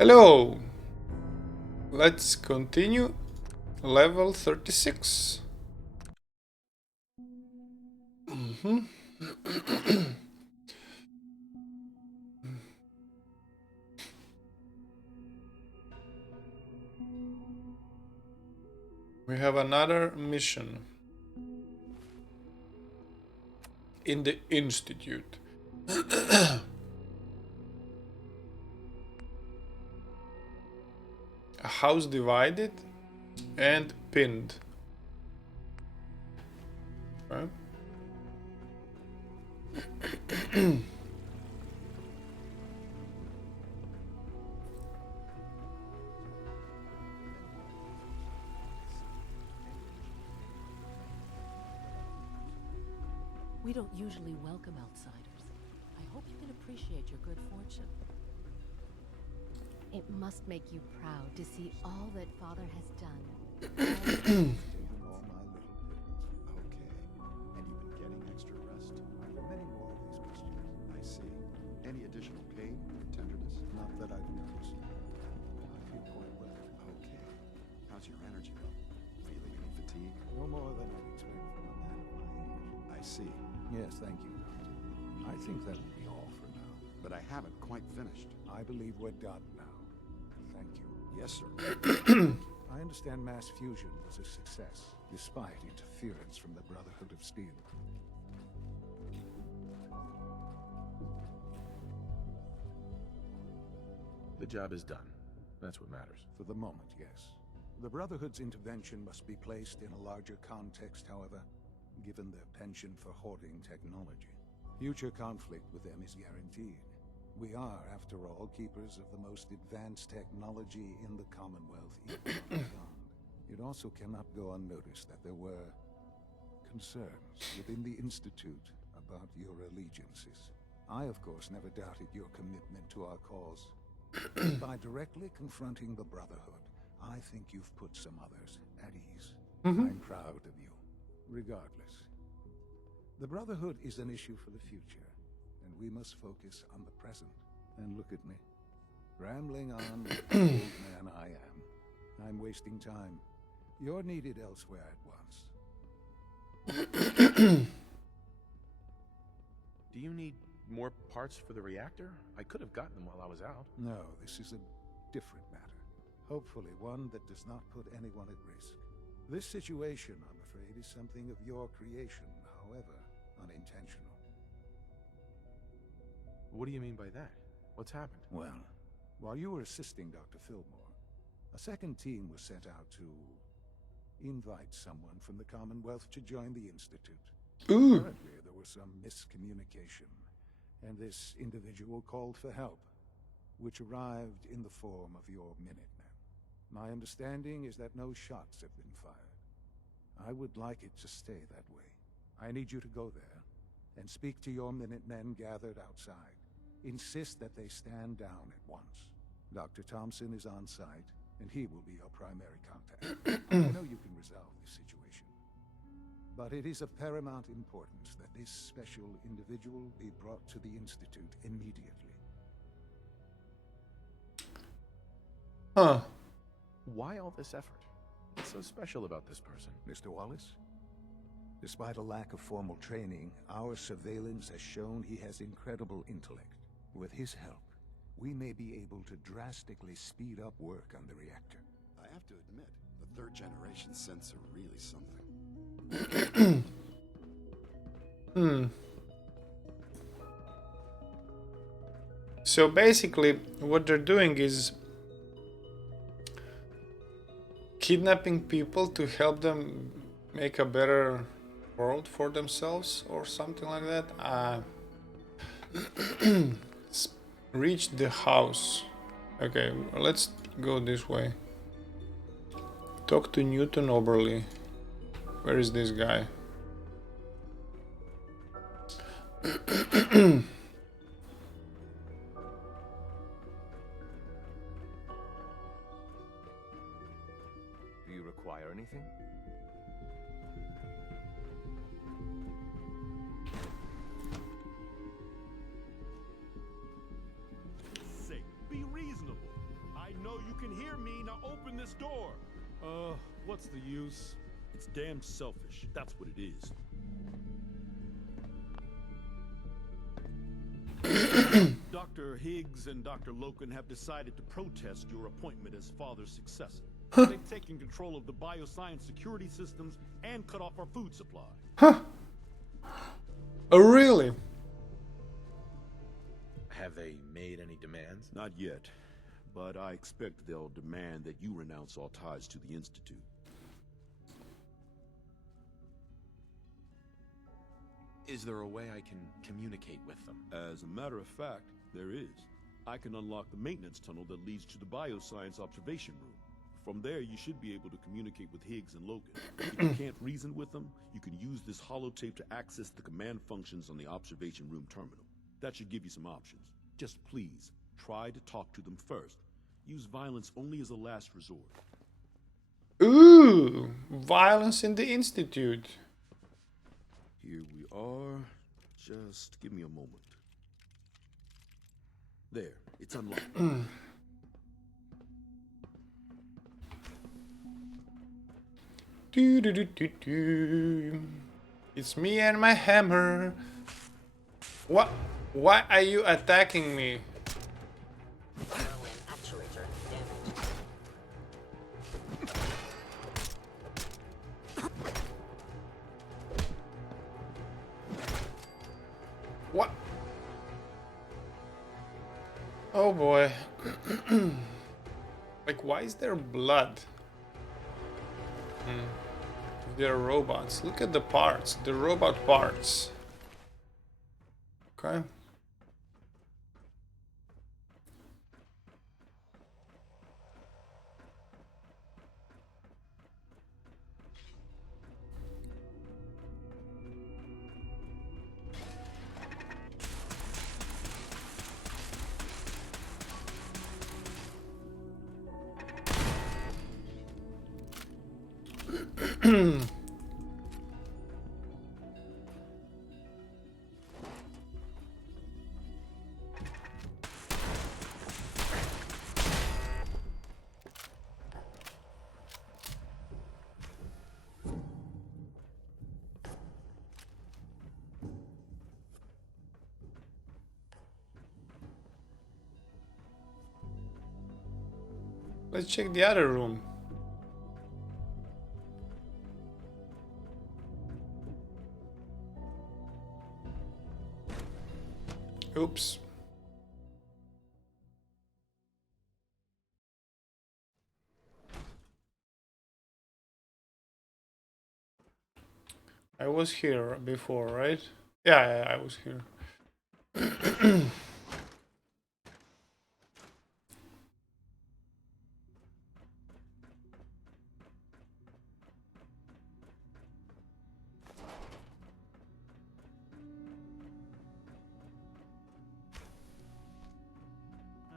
Hello! Let's continue. Level 36. We have another mission in the Institute. A house divided and pinned. Right? We don't usually welcome outsiders. I hope you can appreciate your good fortune. It must make you proud to see all that Father has done. Taking all my little pills. Okay. And you've been getting extra rest? For many more of these Christians. I see. Any additional pain or tenderness? Not that I've noticed. I feel quite well. Okay. How's your energy level? Feeling any fatigue? No more than I'd expect from a man of my age. I see. Yes, thank you, Doctor. I think that will be all for now. But I haven't quite finished. I believe we're done now. Thank you. Yes, sir. I understand mass fusion was a success, despite interference from the Brotherhood of Steel. The job is done. That's what matters. For the moment, yes. The Brotherhood's intervention must be placed in a larger context, however, given their penchant for hoarding technology. Future conflict with them is guaranteed. We are, after all, keepers of the most advanced technology in the Commonwealth, even beyond. It also cannot go unnoticed that there were concerns within the Institute about your allegiances. I, of course, never doubted your commitment to our cause. By directly confronting the Brotherhood, I think you've put some others at ease. I'm proud of you. Regardless, the Brotherhood is an issue for the future, and we must focus on the present. And look at me, rambling on like the old man I am. I'm wasting time. You're needed elsewhere at once. Do you need more parts for the reactor? I could have gotten them while I was out. No, this is a different matter. Hopefully one that does not put anyone at risk. This situation, I'm afraid, is something of your creation, however unintentional. What do you mean by that? What's happened? Well, while you were assisting Dr. Fillmore, a second team was sent out to invite someone from the Commonwealth to join the Institute. Ooh. Apparently, there was some miscommunication, and this individual called for help, which arrived in the form of your Minutemen. My understanding is that no shots have been fired. I would like it to stay that way. I need you to go there and speak to your Minutemen gathered outside. Insist that they stand down at once. Dr. Thompson is on site, and he will be your primary contact. I know you can resolve this situation, but it is of paramount importance that this special individual be brought to the Institute immediately. Huh. Why all this effort? What's so special about this person? Mr. Wallace? Despite a lack of formal training, our surveillance has shown he has incredible intellect. With his help, we may be able to drastically speed up work on the reactor. I have to admit, the third-generation sensor really something. So basically, what they're doing is kidnapping people to help them make a better world for themselves or something like that. Reach the house. Okay, let's go this way. Talk to Newton Oberly. Where is this guy? Do you require anything? Say, be reasonable. can hear me, now open this door. What's the use? It's damn selfish. That's what it is. Dr. Higgs and Dr. Loken have decided to protest your appointment as father's successor. They've taken control of the bioscience security systems and cut off our food supply. Huh. Oh, really? Have they made any demands? Not yet, but I expect they'll demand that you renounce all ties to the Institute. Is there a way I can communicate with them? As a matter of fact, there is. I can unlock the maintenance tunnel that leads to the bioscience observation room. From there, you should be able to communicate with Higgs and Loken. If you can't reason with them, you can use this holotape to access the command functions on the observation room terminal. That should give you some options. Just please, try to talk to them first. Use violence only as a last resort. Ooh, violence in the Institute. Here we are. Just give me a moment. There, it's unlocked. Do, do, do, do, do. It's me and my hammer. What? Why are you attacking me? What? Oh boy. Like, why is there blood? They're robots. Look at the parts. The robot parts. Okay. Let's check the other room. Oops. I was here before, right? Yeah, I was here.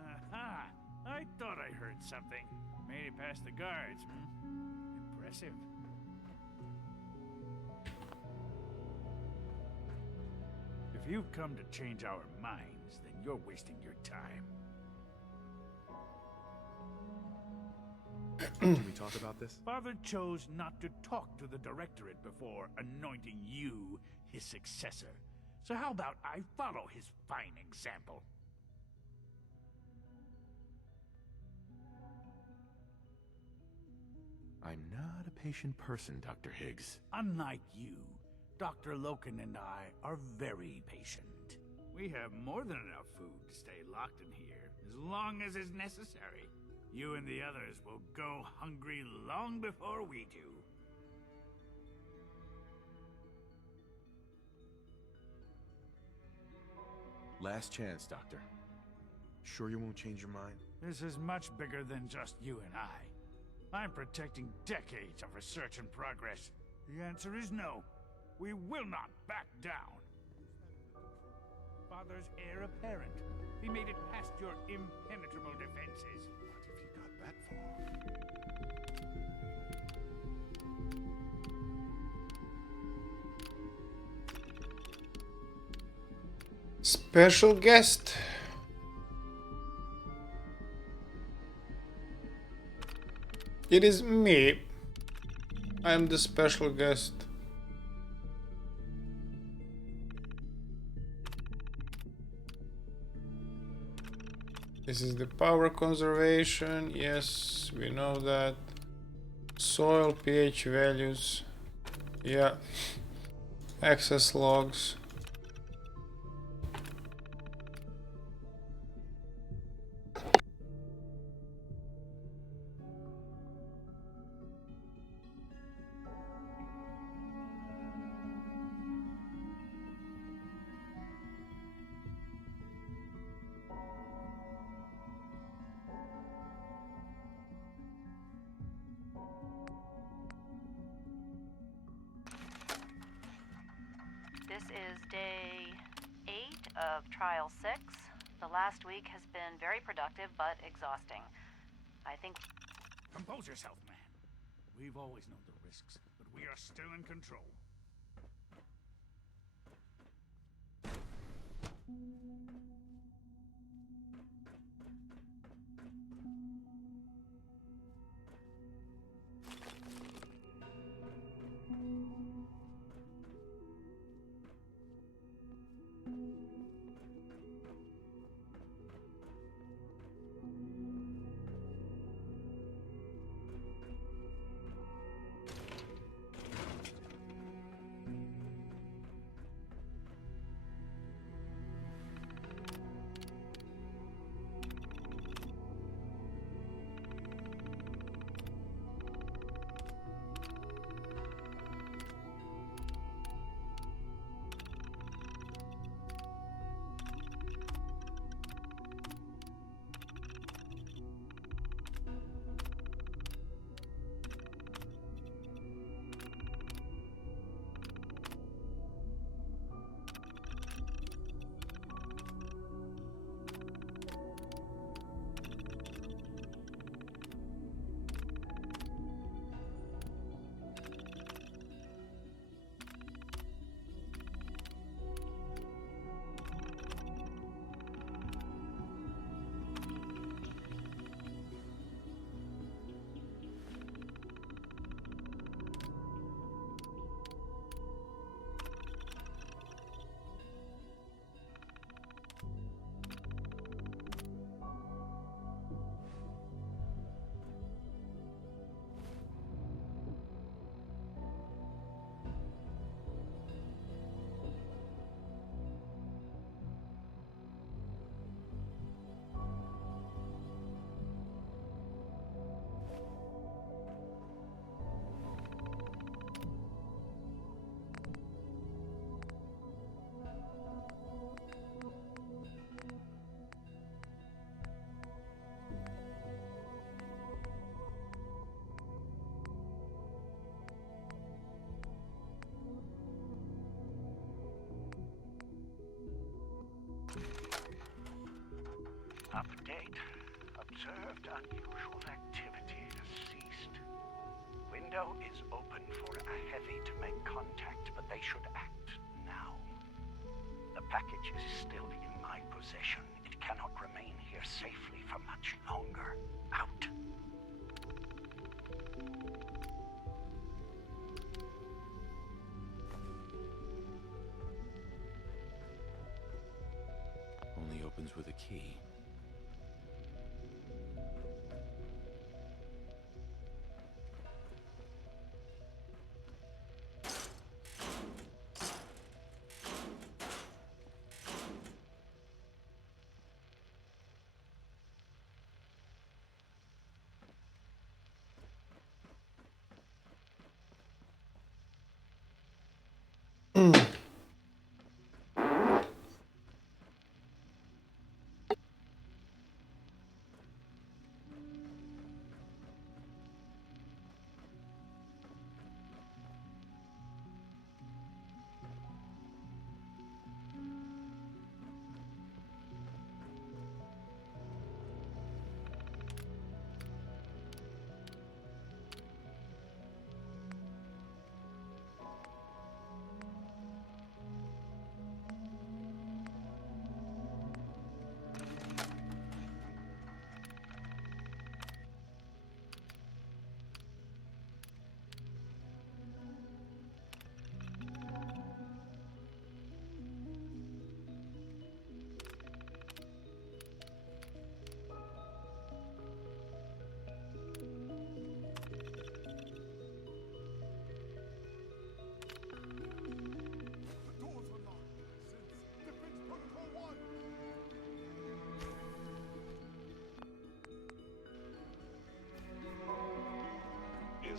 Aha! I thought I heard something. Made it past the guards, Impressive. If you've come to change our minds, then you're wasting your time. Can we talk about this? Father chose not to talk to the Directorate before anointing you his successor. So how about I follow his fine example? I'm not a patient person, Dr. Higgs. Unlike you, Dr. Loken and I are very patient. We have more than enough food to stay locked in here as long as is necessary. You and the others will go hungry long before we do. Last chance, Doctor. Sure you won't change your mind? This is much bigger than just you and I. I'm protecting decades of research and progress. The answer is no. We will not back down. Father's heir apparent. He made it past your impenetrable defenses. What if he got that far? Special guest. It is me. I am the special guest. This is the power conservation. Yes, we know that. Soil pH values. Yeah. Access logs. This is day 8 of Trial 6. The last week has been very productive, but exhausting. I think... Compose yourself, man. We've always known the risks, but we are still in control. Update. Observed unusual activity has ceased. Window is open for a heavy to make contact, but they should act now. The package is still in my possession. It cannot remain here safely for much longer. Out. Only opens with a key.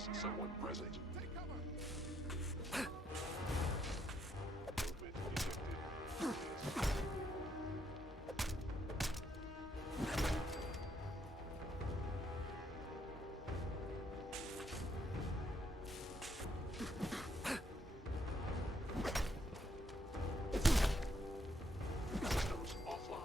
sense someone present. Take cover! Movement detected. Systems offline.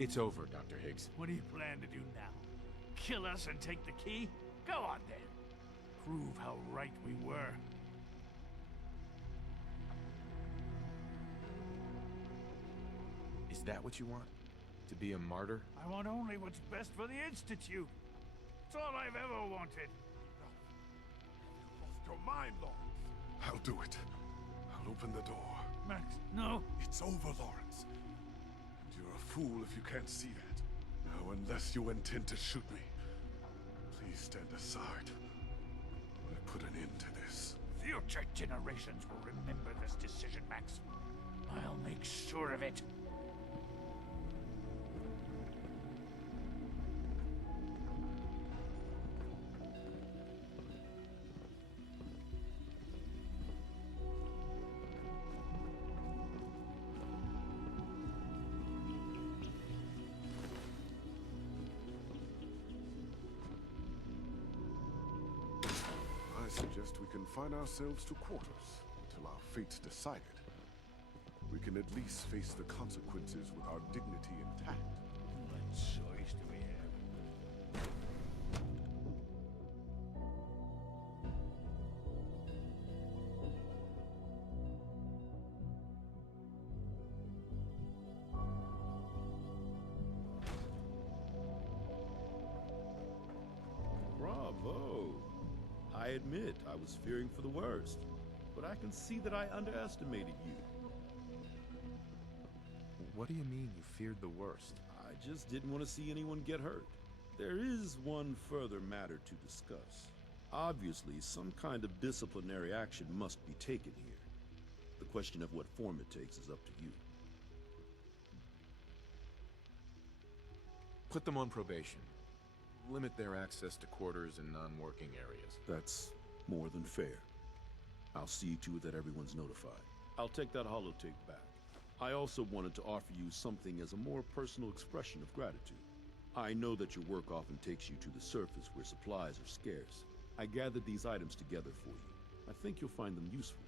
It's over, Dr. Higgs. What do you plan to do now? Kill us and take the key? Go on then. Prove how right we were. Is that what you want? To be a martyr? I want only what's best for the Institute. It's all I've ever wanted. Lost your mind, Lawrence. I'll do it. I'll open the door. Max, no. It's over, Lawrence. And you're a fool if you can't see that. Now, unless you intend to shoot me, please stand aside. I put an end to this. Future generations will remember this decision, Max. I'll make sure of it. I suggest we confine ourselves to quarters until our fate's decided. We can at least face the consequences with our dignity intact. What choice do we have? Bravo! I admit I was fearing for the worst, but I can see that I underestimated you. What do you mean you feared the worst? I just didn't want to see anyone get hurt. There is one further matter to discuss. Obviously, some kind of disciplinary action must be taken here. The question of what form it takes is up to you. Put them on probation. Limit their access to quarters and non-working areas. That's more than fair. I'll see to it that everyone's notified. I'll take that holotape back. I also wanted to offer you something as a more personal expression of gratitude. I know that your work often takes you to the surface where supplies are scarce. I gathered these items together for you. I think you'll find them useful.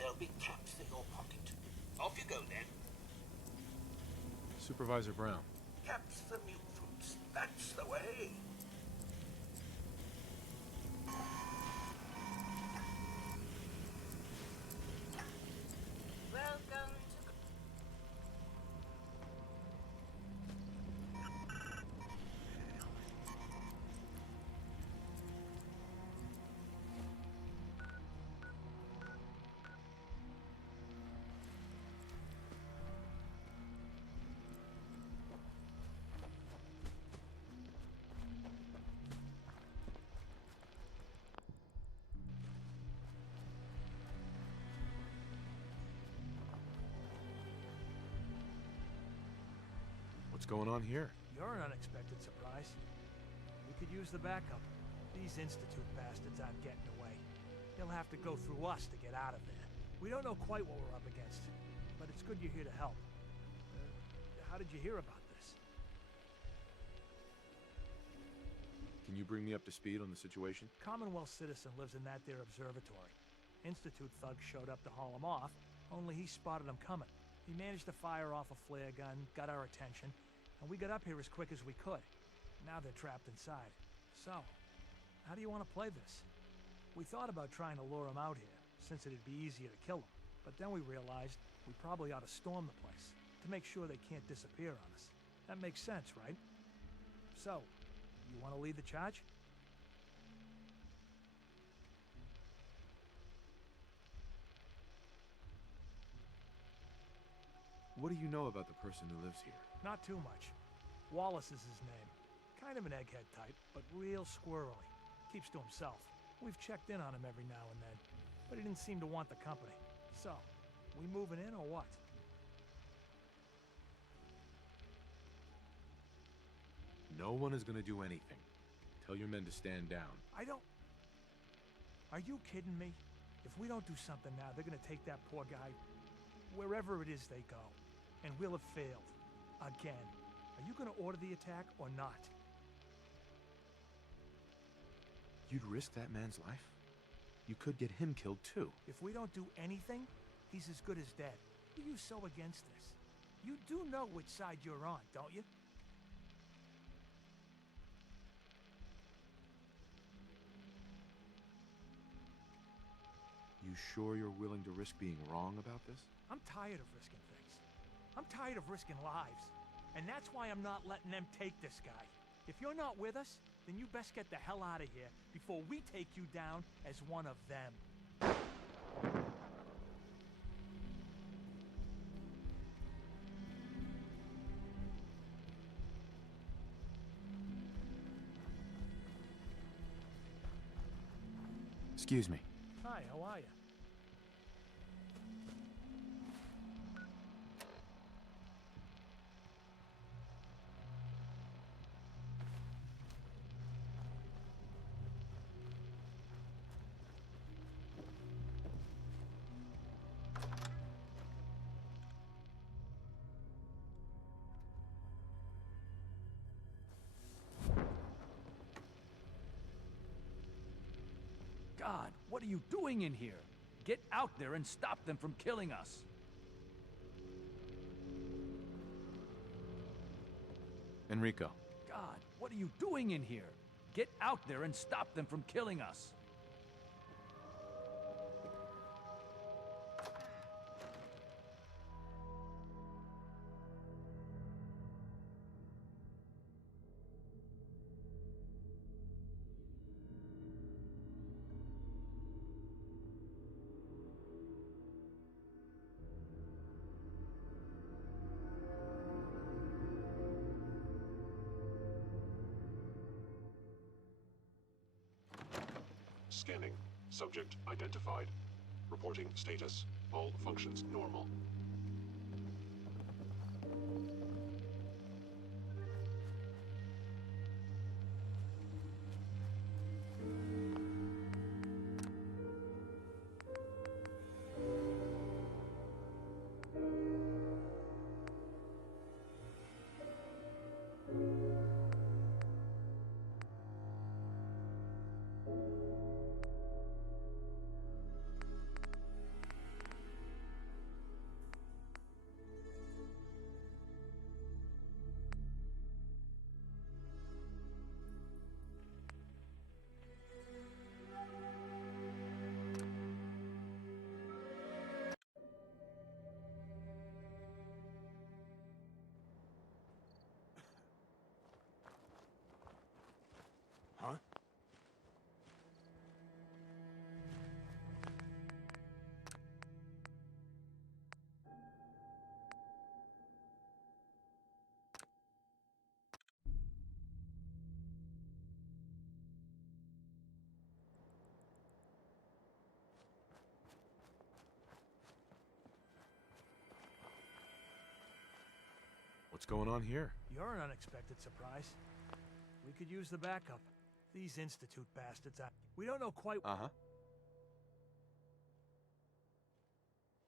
there'll be caps for your pocket. Off you go, then. Supervisor Brown. Caps for mutants. That's the way. Welcome to... What's going on here? You're an unexpected surprise. We could use the backup. These Institute bastards aren't getting away. They'll have to go through us to get out of there. We don't know quite what we're up against, but it's good you're here to help. How did you hear about this? Can you bring me up to speed on the situation? Commonwealth citizen lives in that there observatory. Institute thugs showed up to haul him off, only he spotted them coming. He managed to fire off a flare gun, got our attention, and we got up here as quick as we could. Now they're trapped inside. So, how do you want to play this? We thought about trying to lure them out here, since it'd be easier to kill them. But then we realized we probably ought to storm the place, to make sure they can't disappear on us. That makes sense, right? So, you want to lead the charge? What do you know about the person who lives here? Not too much. Wallace is his name. Kind of an egghead type, but real squirrely. Keeps to himself. We've checked in on him every now and then, but he didn't seem to want the company. So, we moving in or what? No one is gonna do anything. Tell your men to stand down. I don't... Are you kidding me? If we don't do something now, they're gonna take that poor guy wherever it is they go. And we'll have failed. Again. Are you gonna order the attack or not? You'd risk that man's life? You could get him killed too. If we don't do anything, he's as good as dead. Why are you so against this? You do know which side you're on, don't you? You sure you're willing to risk being wrong about this? I'm tired of risking things. I'm tired of risking lives. And that's why I'm not letting them take this guy. If you're not with us, then you best get the hell out of here before we take you down as one of them. Excuse me. Hi, how are you? God, what are you doing in here? Get out there and stop them from killing us. Enrico. God, what are you doing in here? Get out there and stop them from killing us. Scanning. Subject identified. Reporting status. All functions normal. What's going on here? You're an unexpected surprise. We could use the backup. These Institute bastards, we don't know quite... Uh-huh.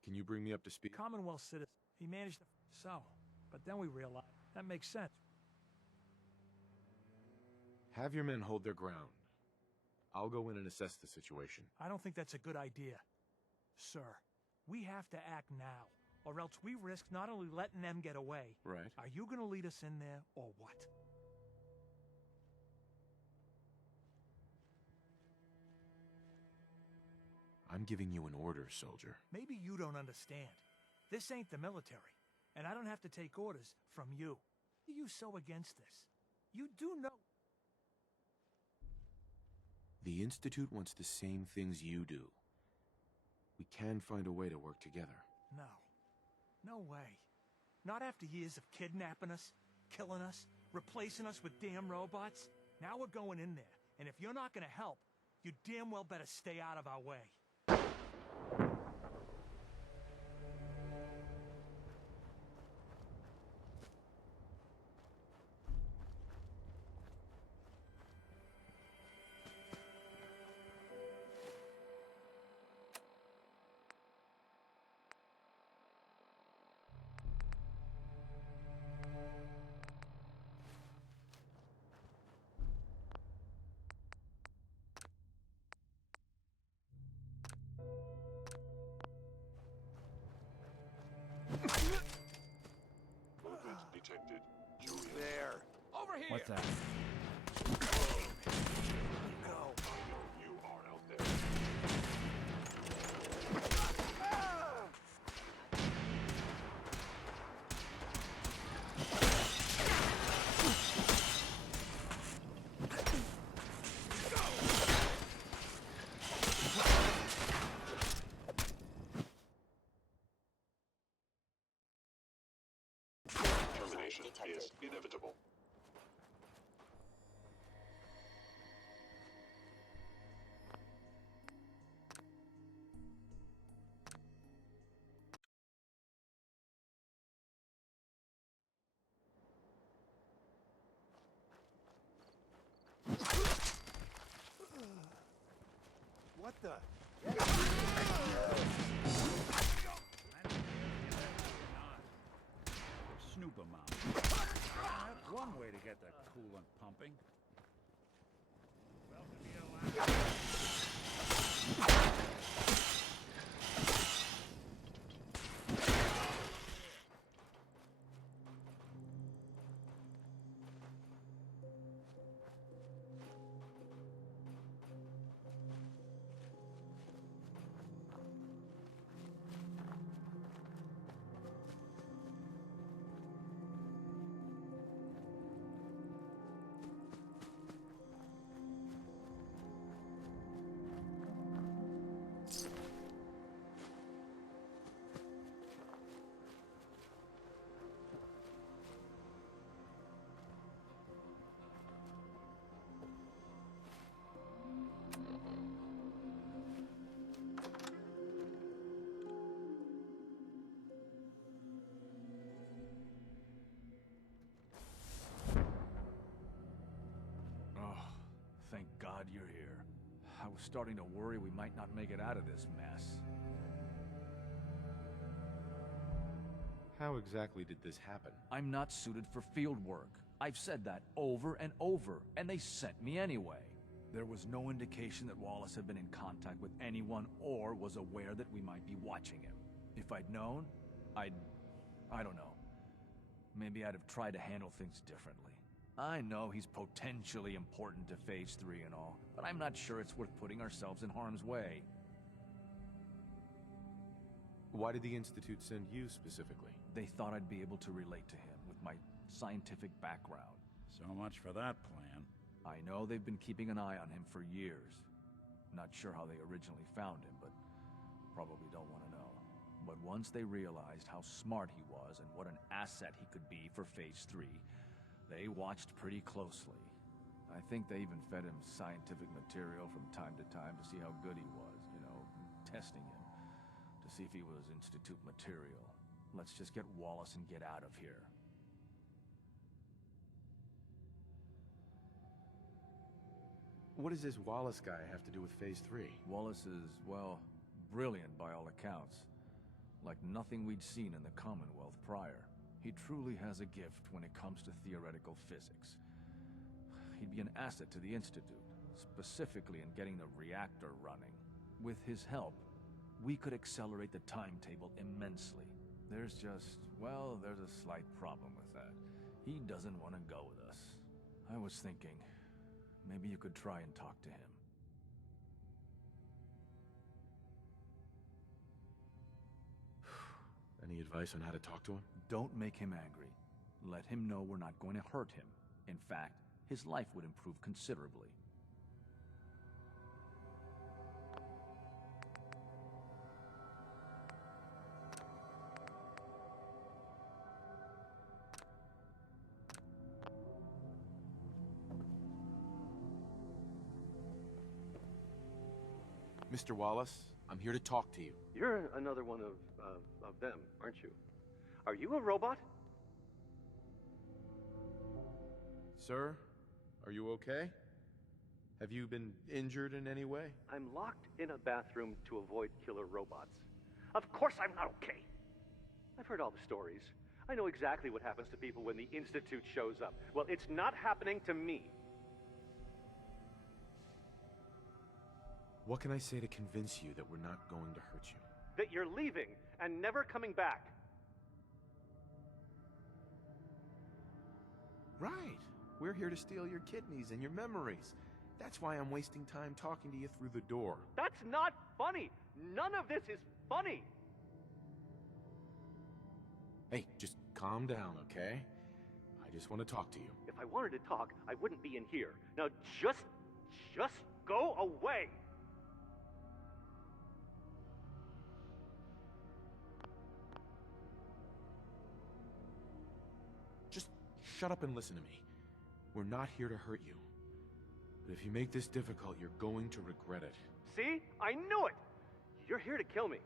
Can you bring me up to speed? Commonwealth citizen. He managed to... So, but then we realized that makes sense. Have your men hold their ground. I'll go in and assess the situation. I don't think that's a good idea. Sir, we have to act now, or else we risk not only letting them get away... Right. Are you gonna lead us in there, or what? I'm giving you an order, soldier. Maybe you don't understand. This ain't the military, and I don't have to take orders from you. What are you so against this? You do know... The Institute wants the same things you do. We can find a way to work together. No. No way. Not after years of kidnapping us, killing us, replacing us with damn robots. Now we're going in there, and if you're not gonna help, you damn well better stay out of our way. Movement detected. There. Over here! What's that? Go. You are out there. Termination is inevitable. What the? Snoop 'em out. That's one way to get the coolant pumping. Thank God you're here. I was starting to worry we might not make it out of this mess. How exactly did this happen? I'm not suited for field work. I've said that over and over, and they sent me anyway. There was no indication that Wallace had been in contact with anyone or was aware that we might be watching him. If I'd known, I don't know. Maybe I'd have tried to handle things differently. I know he's potentially important to Phase 3 and all, but I'm not sure it's worth putting ourselves in harm's way. Why did the Institute send you specifically? They thought I'd be able to relate to him with my scientific background. So much for that plan. I know they've been keeping an eye on him for years. Not sure how they originally found him, but probably don't want to know. But once they realized how smart he was and what an asset he could be for Phase 3, they watched pretty closely. I think they even fed him scientific material from time to time to see how good he was, you know, testing him, to see if he was Institute material. Let's just get Wallace and get out of here. What does this Wallace guy have to do with Phase 3? Wallace is, well, brilliant by all accounts. Like nothing we'd seen in the Commonwealth prior. He truly has a gift when it comes to theoretical physics. He'd be an asset to the Institute, specifically in getting the reactor running. With his help, we could accelerate the timetable immensely. There's just, well, there's a slight problem with that. He doesn't want to go with us. I was thinking, maybe you could try and talk to him. Any advice on how to talk to him? Don't make him angry. Let him know we're not going to hurt him. In fact, his life would improve considerably. Mr. Wallace, I'm here to talk to you. You're another one of them, aren't you? Are you a robot? Sir, are you okay? Have you been injured in any way? I'm locked in a bathroom to avoid killer robots. Of course I'm not okay. I've heard all the stories. I know exactly what happens to people when the Institute shows up. Well, it's not happening to me. What can I say to convince you that we're not going to hurt you? That you're leaving and never coming back. Right. We're here to steal your kidneys and your memories. That's why I'm wasting time talking to you through the door. That's not funny. None of this is funny. Hey, just calm down, okay? I just want to talk to you. If I wanted to talk, I wouldn't be in here. Now just go away. Just shut up and listen to me. We're not here to hurt you. But if you make this difficult, you're going to regret it. See? I knew it! You're here to kill me.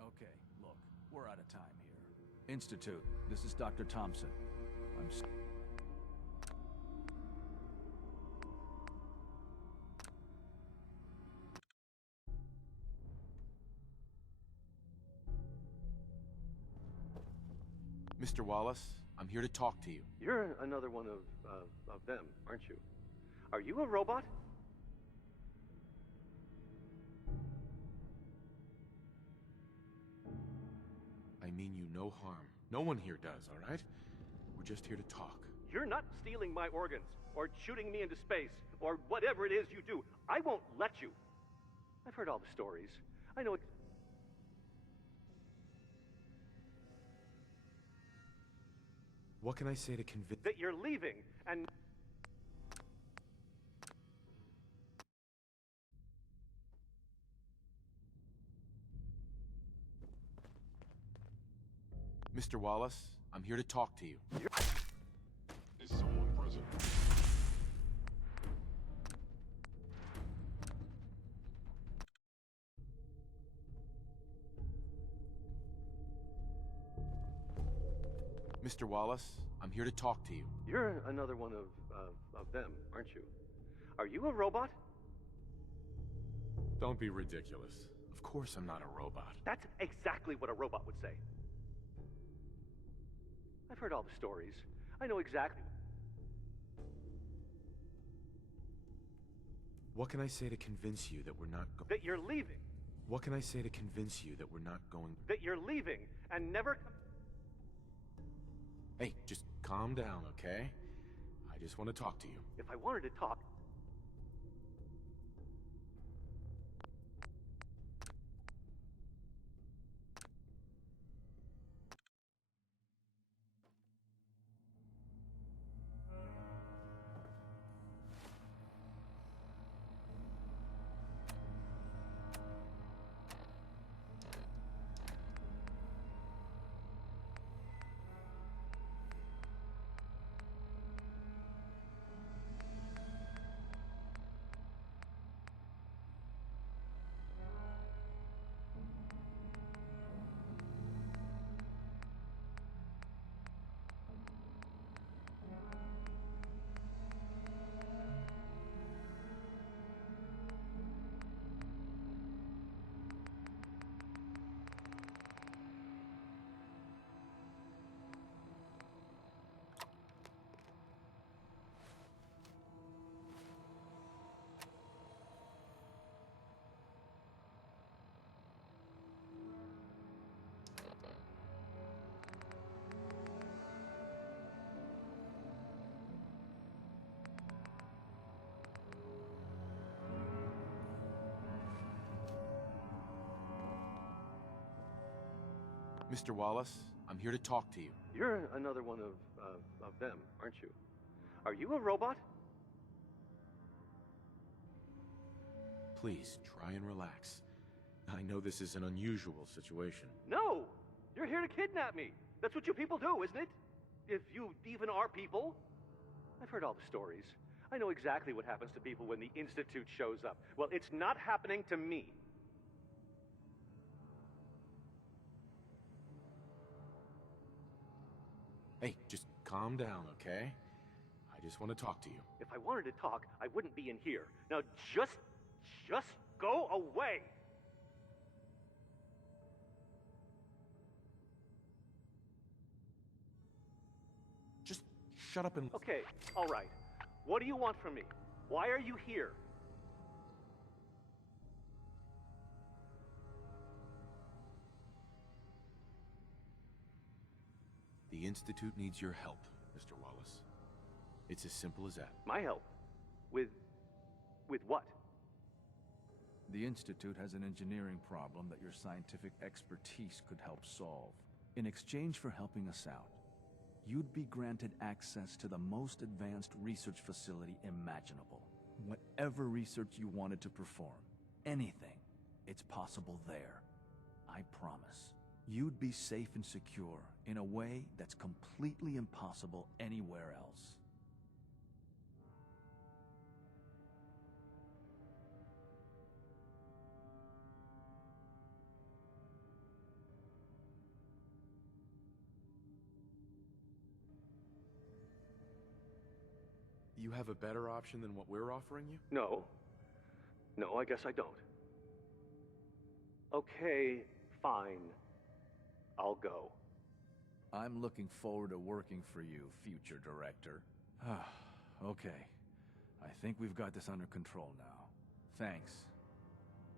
Okay, look, we're out of time here. Institute, this is Dr. Thompson. Mr. Wallace, I'm here to talk to you. You're another one of them, aren't you? Are you a robot? I mean you no harm. No one here does, all right? We're just here to talk. You're not stealing my organs, or shooting me into space, or whatever it is you do. I won't let you. I've heard all the stories. I know it. What can I say to convince... That you're leaving, and... Mr. Wallace, I'm here to talk to you. Is someone present? Mr. Wallace, I'm here to talk to you. You're another one of them, aren't you? Are you a robot? Don't be ridiculous. Of course I'm not a robot. That's exactly what a robot would say. I've heard all the stories. I know exactly. What can I say to convince you that we're not going... That you're leaving. What can I say to convince you that we're not going... That you're leaving and never... Hey, just calm down, okay? I just want to talk to you. If I wanted to talk... Mr. Wallace, I'm here to talk to you. You're another one of them, aren't you? Are you a robot? Please, try and relax. I know this is an unusual situation. No! You're here to kidnap me. That's what you people do, isn't it? If you even are people. I've heard all the stories. I know exactly what happens to people when the Institute shows up. Well, it's not happening to me. Hey, just calm down, okay? I just want to talk to you. If I wanted to talk, I wouldn't be in here. Now just go away! Just shut up and... Okay, all right. What do you want from me? Why are you here? The Institute needs your help, Mr. Wallace. It's as simple as that. My help? With what? The Institute has an engineering problem that your scientific expertise could help solve. In exchange for helping us out, you'd be granted access to the most advanced research facility imaginable. Whatever research you wanted to perform, anything, it's possible there. I promise. You'd be safe and secure in a way that's completely impossible anywhere else. You have a better option than what we're offering you? No. No, I guess I don't. Okay, fine. I'll go. I'm looking forward to working for you, future director. Okay. I think we've got this under control now. Thanks.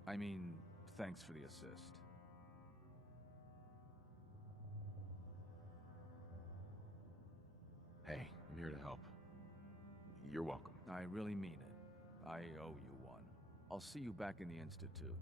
I mean, thanks for the assist. Hey, I'm here to help. You're welcome. I really mean it. I owe you one. I'll see you back in the Institute.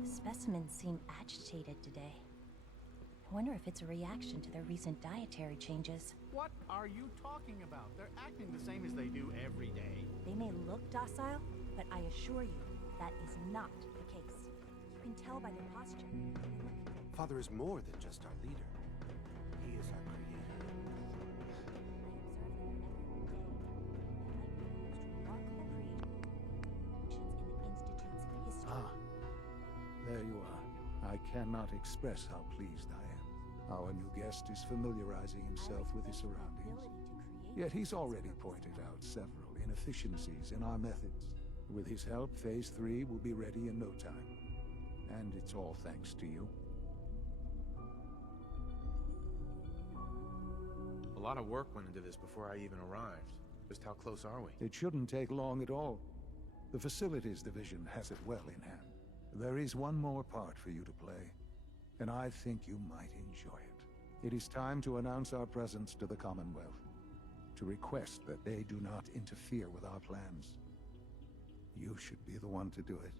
The specimens seem agitated today. I wonder if it's a reaction to their recent dietary changes. What are you talking about? They're acting the same as they do every day. They may look docile, but I assure you, that is not the case. You can tell by their posture. Father is more than just our leader. He is our creator. Ah, there you are. I cannot express how pleased I am. Our new guest is familiarizing himself with his surroundings. Yet he's already pointed out several inefficiencies in our methods. With his help, Phase 3 will be ready in no time. And it's all thanks to you. A lot of work went into this before I even arrived. Just how close are we? It shouldn't take long at all. The Facilities Division has it well in hand. There is one more part for you to play, and I think you might enjoy it. It is time to announce our presence to the Commonwealth, to request that they do not interfere with our plans. You should be the one to do it.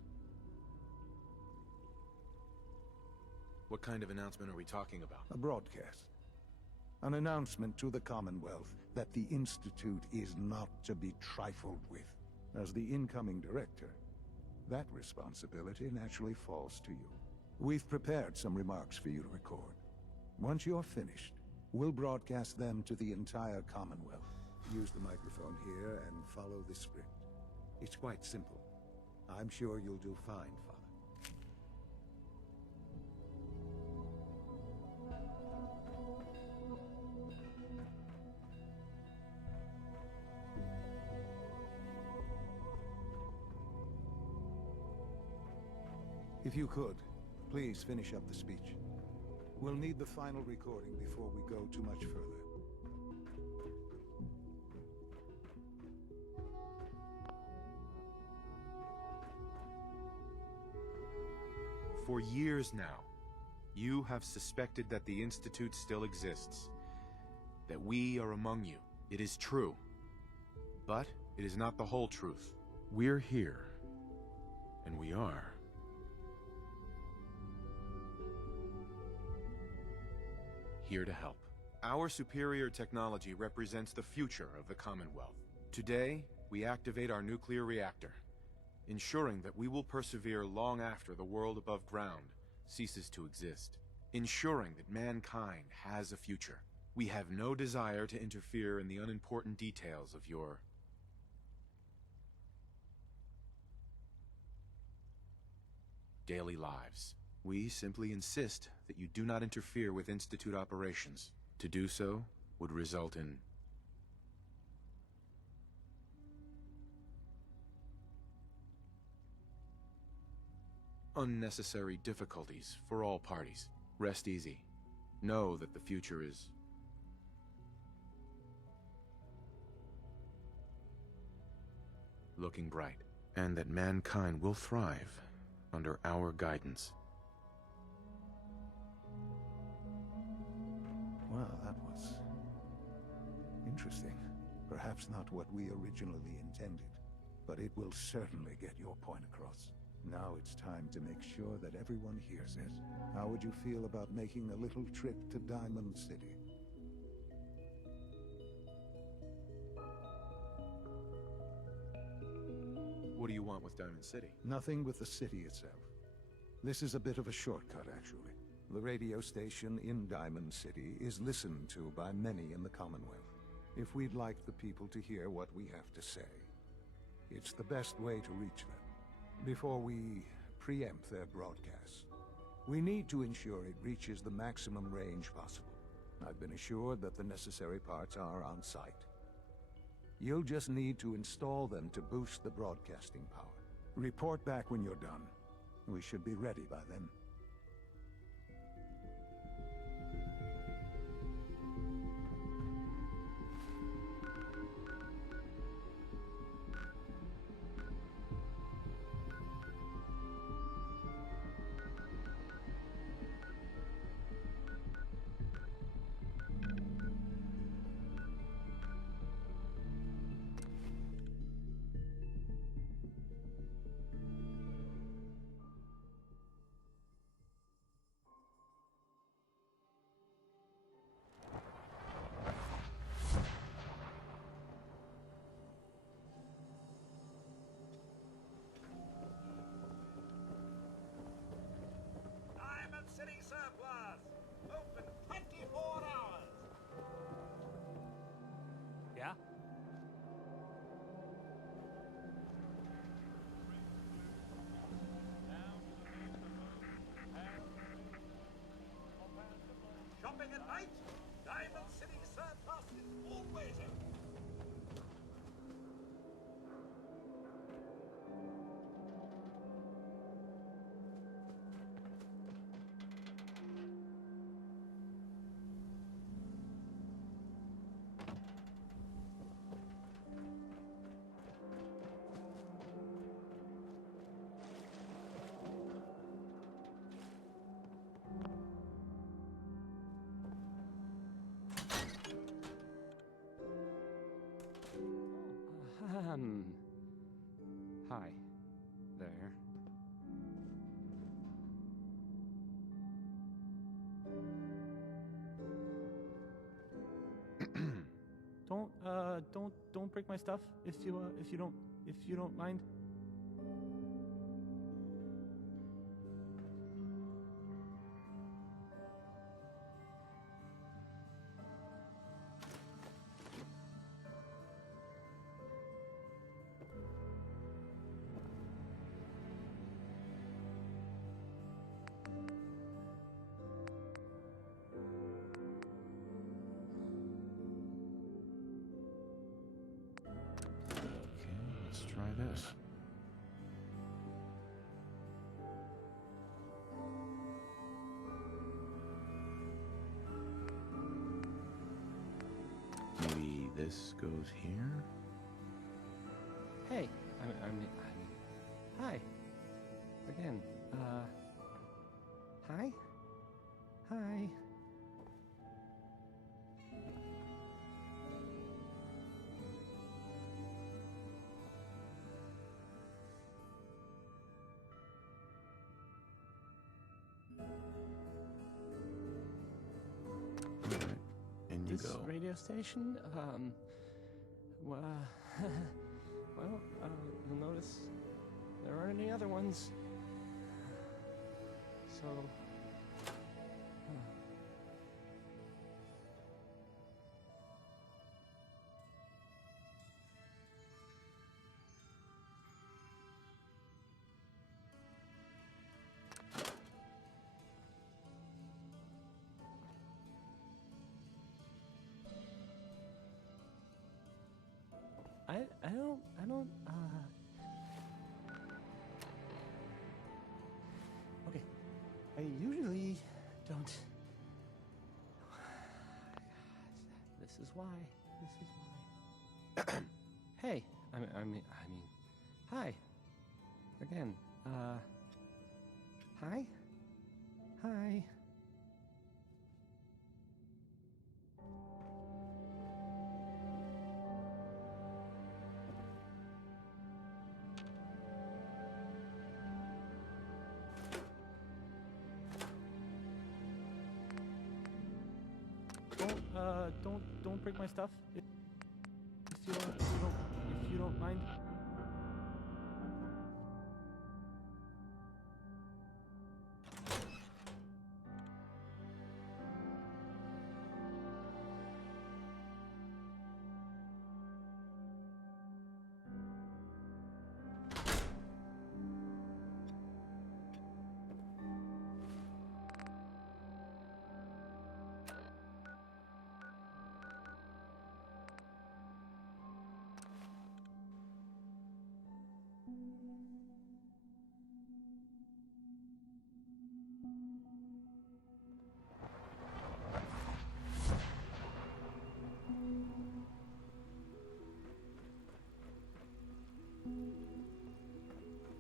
What kind of announcement are we talking about? A broadcast. An announcement to the Commonwealth that the Institute is not to be trifled with. As the incoming director, that responsibility naturally falls to you. We've prepared some remarks for you to record. Once you're finished, we'll broadcast them to the entire Commonwealth. Use the microphone here and follow the script. It's quite simple. I'm sure you'll do fine, Father. If you could, please finish up the speech. We'll need the final recording before we go too much further. For years now, you have suspected that the Institute still exists, that we are among you. It is true, but it is not the whole truth. We're here, and we are here to help. Our superior technology represents the future of the Commonwealth. Today, we activate our nuclear reactor, ensuring that we will persevere long after the world above ground ceases to exist, ensuring that mankind has a future. We have no desire to interfere in the unimportant details of your daily lives. We simply insist that you do not interfere with Institute operations. To do so would result in unnecessary difficulties for all parties. Rest easy. Know that the future is looking bright, and that mankind will thrive under our guidance. Well, that was interesting. Perhaps not what we originally intended, but it will certainly get your point across. Now it's time to make sure that everyone hears it. How would you feel about making a little trip to Diamond City? What do you want with Diamond City? Nothing with the city itself. This is a bit of a shortcut, actually. The radio station in Diamond City is listened to by many in the Commonwealth. If we'd like the people to hear what we have to say, it's the best way to reach them. Before we preempt their broadcasts, we need to ensure it reaches the maximum range possible. I've been assured that the necessary parts are on site. You'll just need to install them to boost the broadcasting power. Report back when you're done. We should be ready by then. Hi. There. Don't break my stuff if you don't mind. Let's try this. Maybe this goes here? Hey, hi. Again, hi? Hi. And you This go. radio station, well, you'll notice there aren't any other ones. So, I don't, okay, I usually don't, this is why, hey, hi, again, hi, hi. Don't break my stuff if you don't mind.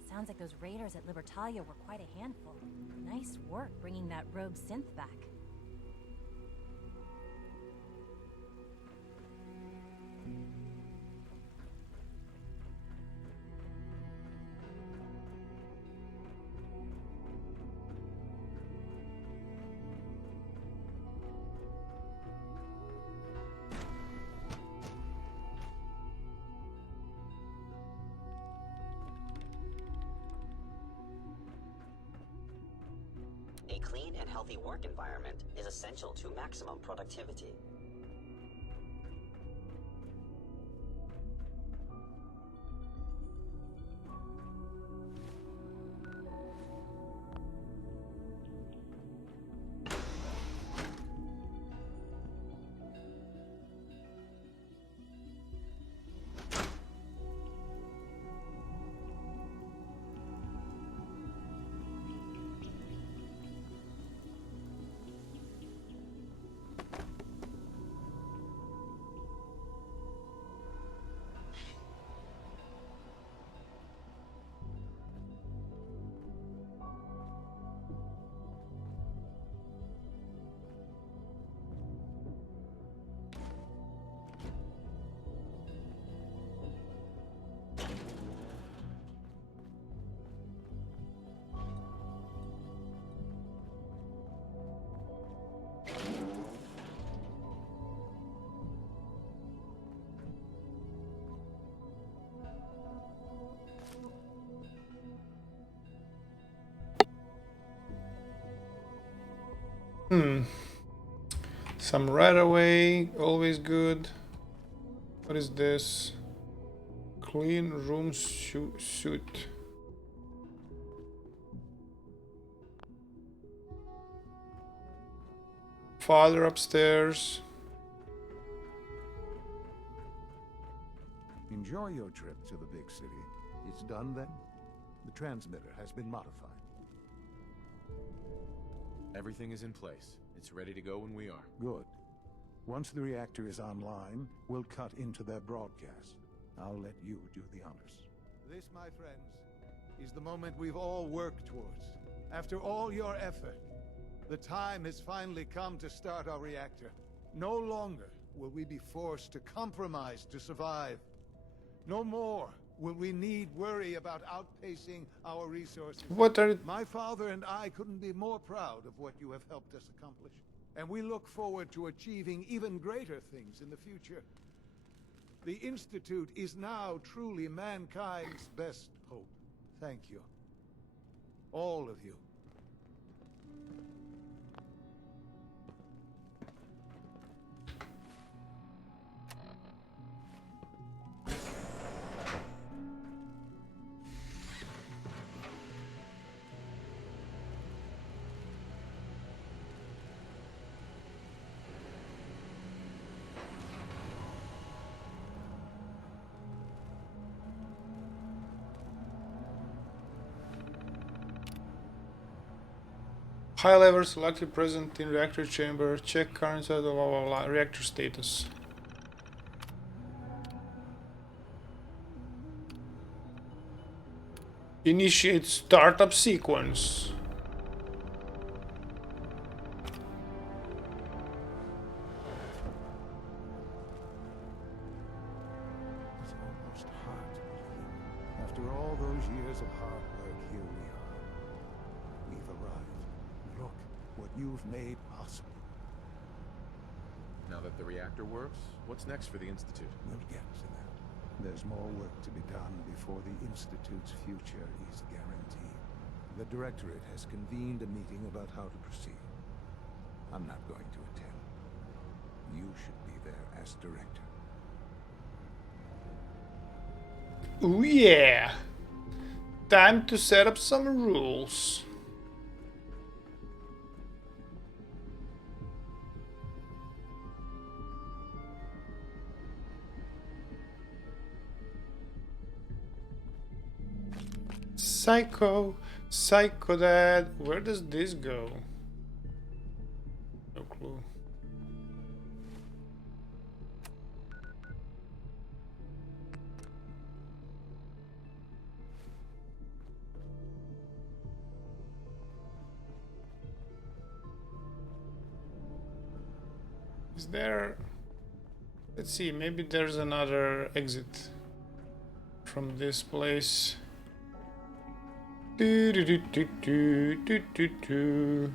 Sounds like those raiders at Libertalia were quite a handful. Nice work bringing that rogue synth back. A clean and healthy work environment is essential to maximum productivity. Some right away, always good. What is this? Clean room suit. Father upstairs. Enjoy your trip to the big city. It's done then? The transmitter has been modified. Everything is in place. It's ready to go when we are. Good. Once the reactor is online, we'll cut into their broadcast. I'll let you do the honors. This, my friends, is the moment we've all worked towards. After all your effort, the time has finally come to start our reactor. No longer will we be forced to compromise to survive. No more will we need worry about outpacing our resources. What are... My father and I couldn't be more proud of what you have helped us accomplish. And we look forward to achieving even greater things in the future. The Institute is now truly mankind's best hope. Thank you. All of you. High levels likely present in reactor chamber. Check current blah, blah, blah, blah, reactor status. Initiate startup sequence. It's almost hard to believe. After all those years of hard work, here we are. We've arrived. Look what you've made possible. Now that the reactor works, what's next for the Institute? We'll get to that. There's more work to be done before the Institute's future is guaranteed. The Directorate has convened a meeting about how to proceed. I'm not going to attend. You should be there as Director. Ooh yeah! Time to set up some rules. Psycho Dad. Where does this go? No clue. Is there... Let's see, maybe there's another exit from this place. Do do do do do do do do.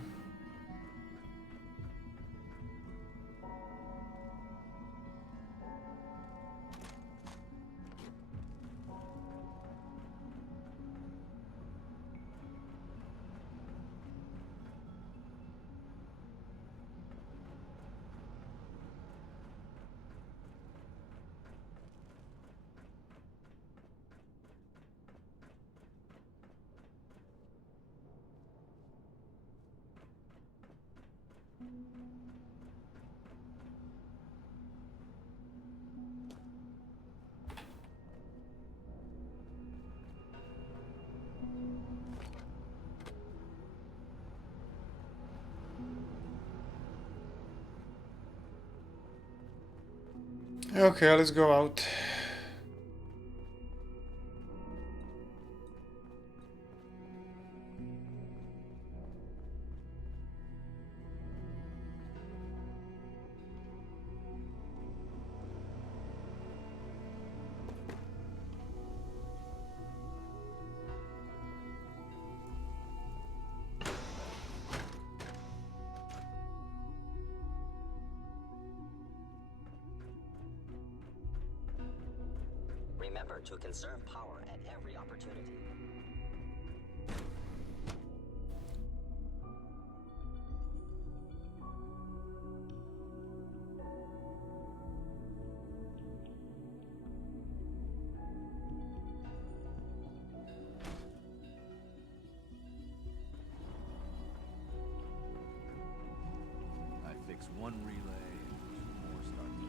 Okay, let's go out. Remember to conserve power at every opportunity. Takes one relay and two more start to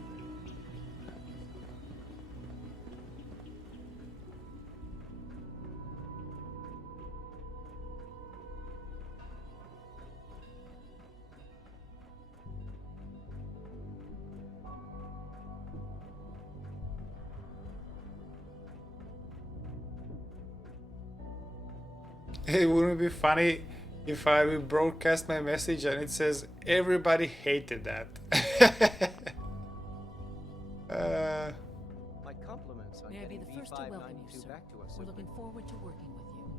fail. It wouldn't be funny if I will broadcast my message and it says everybody hated that. My compliments on May I be getting the first to welcome you, V592 sir. back to us. We're looking forward to working with you.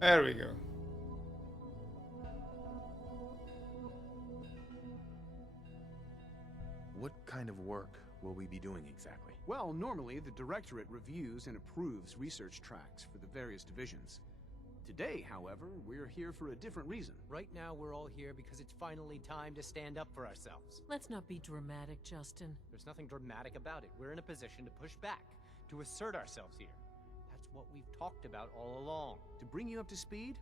There we go. What kind of work will we be doing exactly? Well, normally the Directorate reviews and approves research tracks for the various divisions. Today, however, we're here for a different reason. Right now, we're all here because it's finally time to stand up for ourselves. Let's not be dramatic, Justin. There's nothing dramatic about it. We're in a position to push back, to assert ourselves here. That's what we've talked about all along. To bring you up to speed,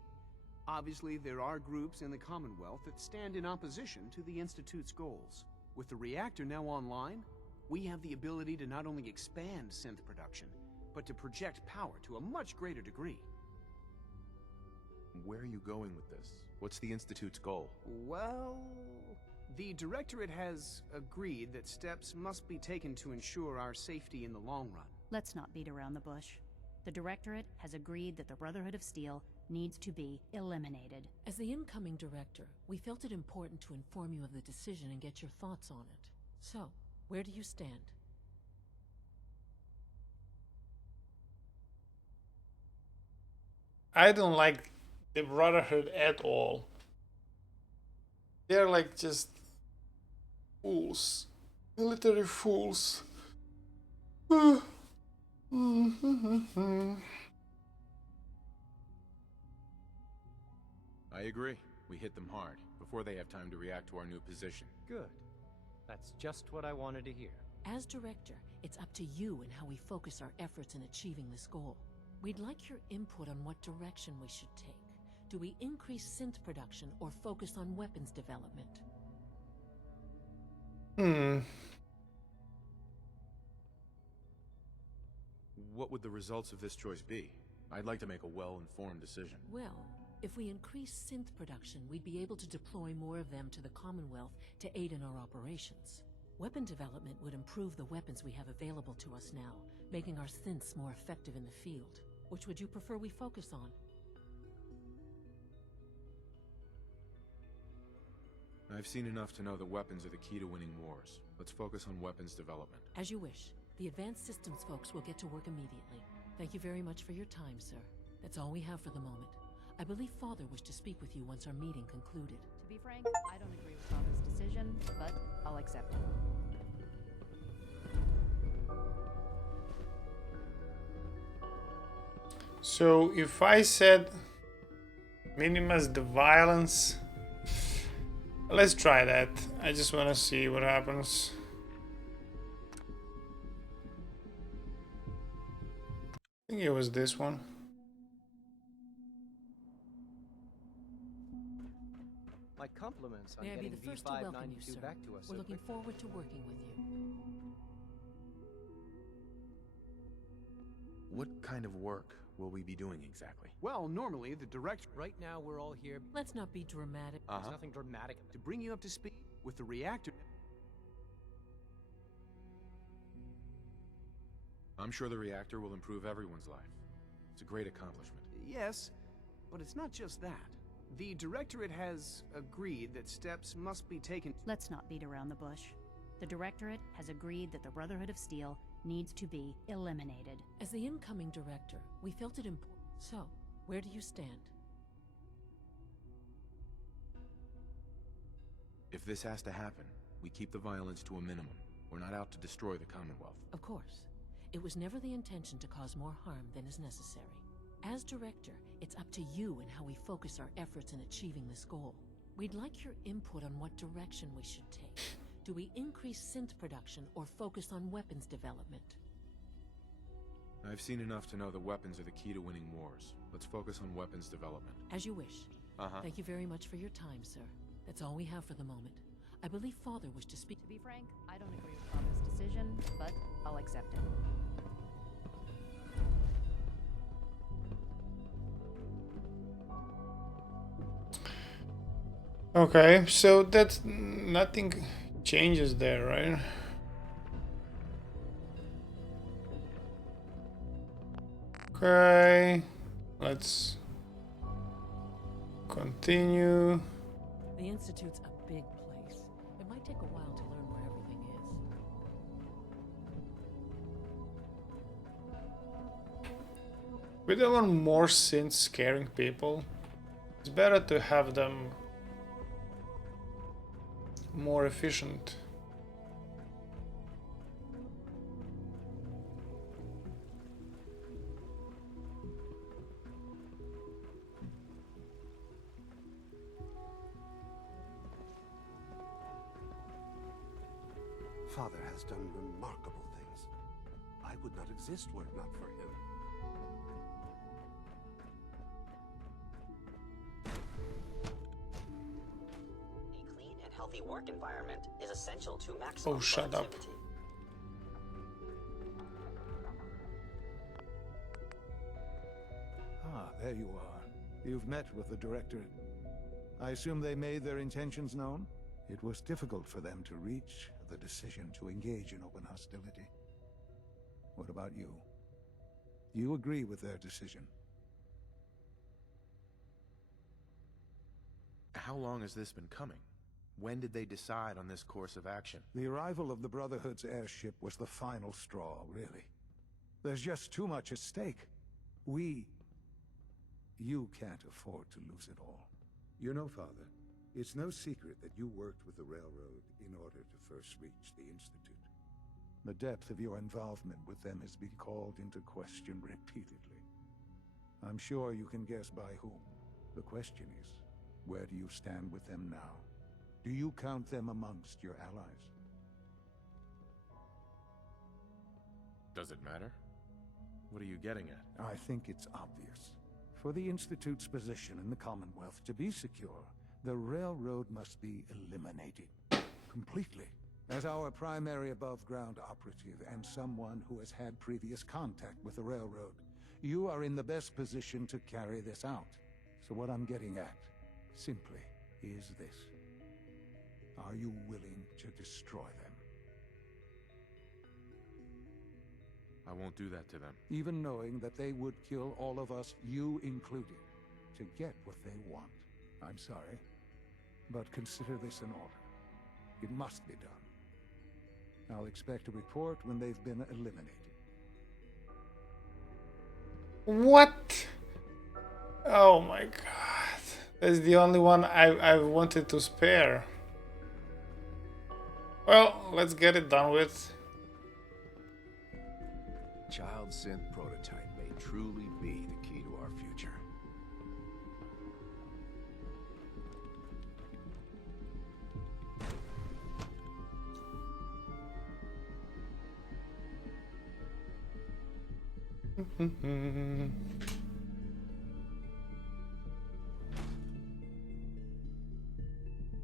obviously there are groups in the Commonwealth that stand in opposition to the Institute's goals. With the reactor now online, we have the ability to not only expand synth production, but to project power to a much greater degree. Where are you going with this? What's the Institute's goal? Well, the Directorate has agreed that steps must be taken to ensure our safety in the long run. Let's not beat around the bush. The Directorate has agreed that the Brotherhood of Steel needs to be eliminated. As the incoming director, we felt it important to inform you of the decision and get your thoughts on it. So, where do you stand? I don't like the Brotherhood at all. They're like just fools. Military fools. I agree. We hit them hard, before they have time to react to our new position. Good. That's just what I wanted to hear. As director, it's up to you and how we focus our efforts in achieving this goal. We'd like your input on what direction we should take. Do we increase synth production or focus on weapons development? What would the results of this choice be? I'd like to make a well-informed decision. Well, if we increase synth production, we'd be able to deploy more of them to the Commonwealth to aid in our operations. Weapon development would improve the weapons we have available to us now, making our synths more effective in the field. Which would you prefer we focus on? I've seen enough to know that weapons are the key to winning wars. Let's focus on weapons development. As you wish. The Advanced Systems folks will get to work immediately. Thank you very much for your time, sir. That's all we have for the moment. I believe Father wished to speak with you once our meeting concluded. To be frank, I don't agree with Father's decision, but I'll accept it. So if I said minimize the violence, let's try that. I just want to see what happens. I think it was this one. My compliments on May I be getting the first to welcome you, V592 sir. back to us. We're looking forward to working with you. What kind of work will we be doing exactly? Well, normally the Director... Right now, we're all here... Let's not be dramatic. There's nothing dramatic. To bring you up to speed with the reactor... I'm sure the reactor will improve everyone's life. It's a great accomplishment. Yes, but it's not just that. The Directorate has agreed that steps must be taken... Let's not beat around the bush. The Directorate has agreed that the Brotherhood of Steel needs to be eliminated. As the incoming director, we felt it important. So, where do you stand? If this has to happen, we keep the violence to a minimum. We're not out to destroy the Commonwealth. Of course. It was never the intention to cause more harm than is necessary. As director, it's up to you and how we focus our efforts in achieving this goal. We'd like your input on what direction we should take. Do we increase synth production or focus on weapons development? I've seen enough to know that weapons are the key to winning wars. Let's focus on weapons development. As you wish. Thank you very much for your time, sir. That's all we have for the moment. I believe Father wished to speak. To be frank, I don't agree with Father's decision, but I'll accept it. Okay, so that's nothing changes there, right? Okay, let's continue. The Institute's a big place. It might take a while to learn where everything is. We don't want more synths scaring people. It's better to have them more efficient. Father has done remarkable things. I would not exist were it not for him. A clean and healthy work environment is essential to maximum shut up. productivity. Ah, there you are. You've met with the Directorate. I assume they made their intentions known? It was difficult for them to reach the decision to engage in open hostility. What about you? You agree with their decision? How long has this been coming? When did they decide on this course of action? The arrival of the Brotherhood's airship was the final straw, really. There's just too much at stake. You can't afford to lose it all. You know, Father, it's no secret that you worked with the Railroad in order to first reach the Institute. The depth of your involvement with them has been called into question repeatedly. I'm sure you can guess by whom. The question is, where do you stand with them now? Do you count them amongst your allies? Does it matter? What are you getting at? I think it's obvious. For the Institute's position in the Commonwealth to be secure, the Railroad must be eliminated. Completely. As our primary above-ground operative and someone who has had previous contact with the Railroad, you are in the best position to carry this out. So what I'm getting at, simply, is this. Are you willing to destroy them? I won't do that to them. Even knowing that they would kill all of us, you included, to get what they want. I'm sorry, but consider this an order. It must be done. I'll expect a report when they've been eliminated. What? Oh my god. That's the only one I wanted to spare. Well, let's get it done with. Child synth prototype may truly be the key to our future.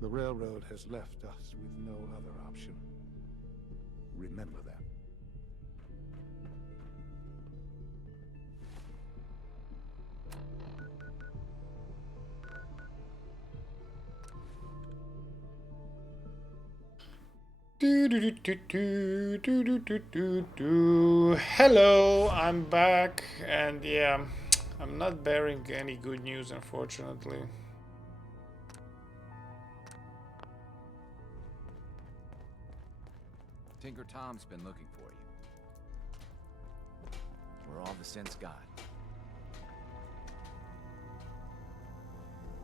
The Railroad has left us with no other option. Remember that. Hello, I'm back, and yeah, I'm not bearing any good news, unfortunately. Tinker Tom's been looking for you. We're all the synths got.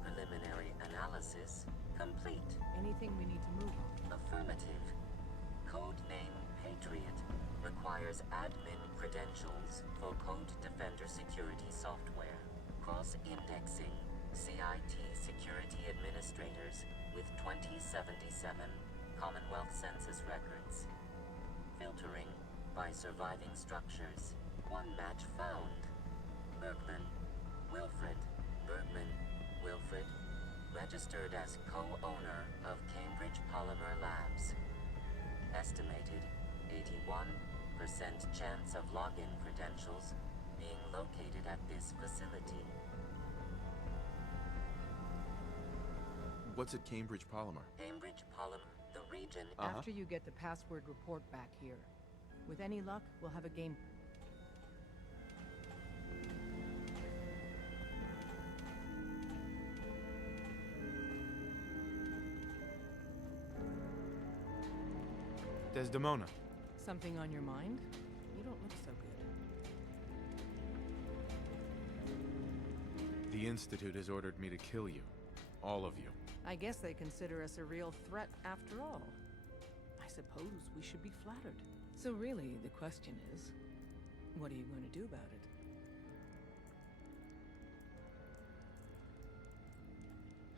Preliminary analysis complete. Anything we need to move on? Affirmative. Codename Patriot requires admin credentials for Code Defender security software. Cross-indexing CIT security administrators with 2077 Commonwealth Census records. Filtering by surviving structures. One match found. Bergman. Wilfred. Bergman. Wilfred. Registered as co-owner of Cambridge Polymer estimated 81% chance of login credentials being located at this facility. What's at Cambridge Polymer? Cambridge Polymer, the region... After you get the password report back here. With any luck, we'll have a game... Desdemona. Something on your mind? You don't look so good. The Institute has ordered me to kill you. All of you. I guess they consider us a real threat after all. I suppose we should be flattered. So really, the question is, what are you going to do about it?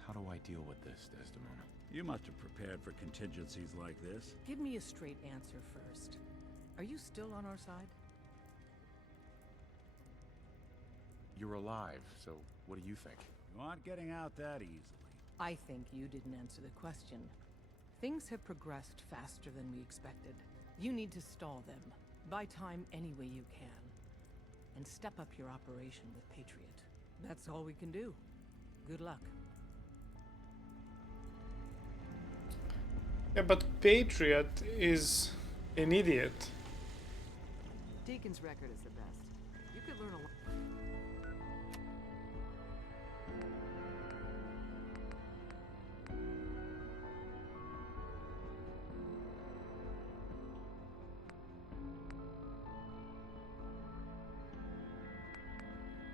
How do I deal with this, Desdemona? You must have prepared for contingencies like this. Give me a straight answer first. Are you still on our side? You're alive, so what do you think? You aren't getting out that easily. I think you didn't answer the question. Things have progressed faster than we expected. You need to stall them. Buy time any way you can. And step up your operation with Patriot. That's all we can do. Good luck. Yeah, but Patriot is an idiot. Deacon's record is the best. You could learn a lot.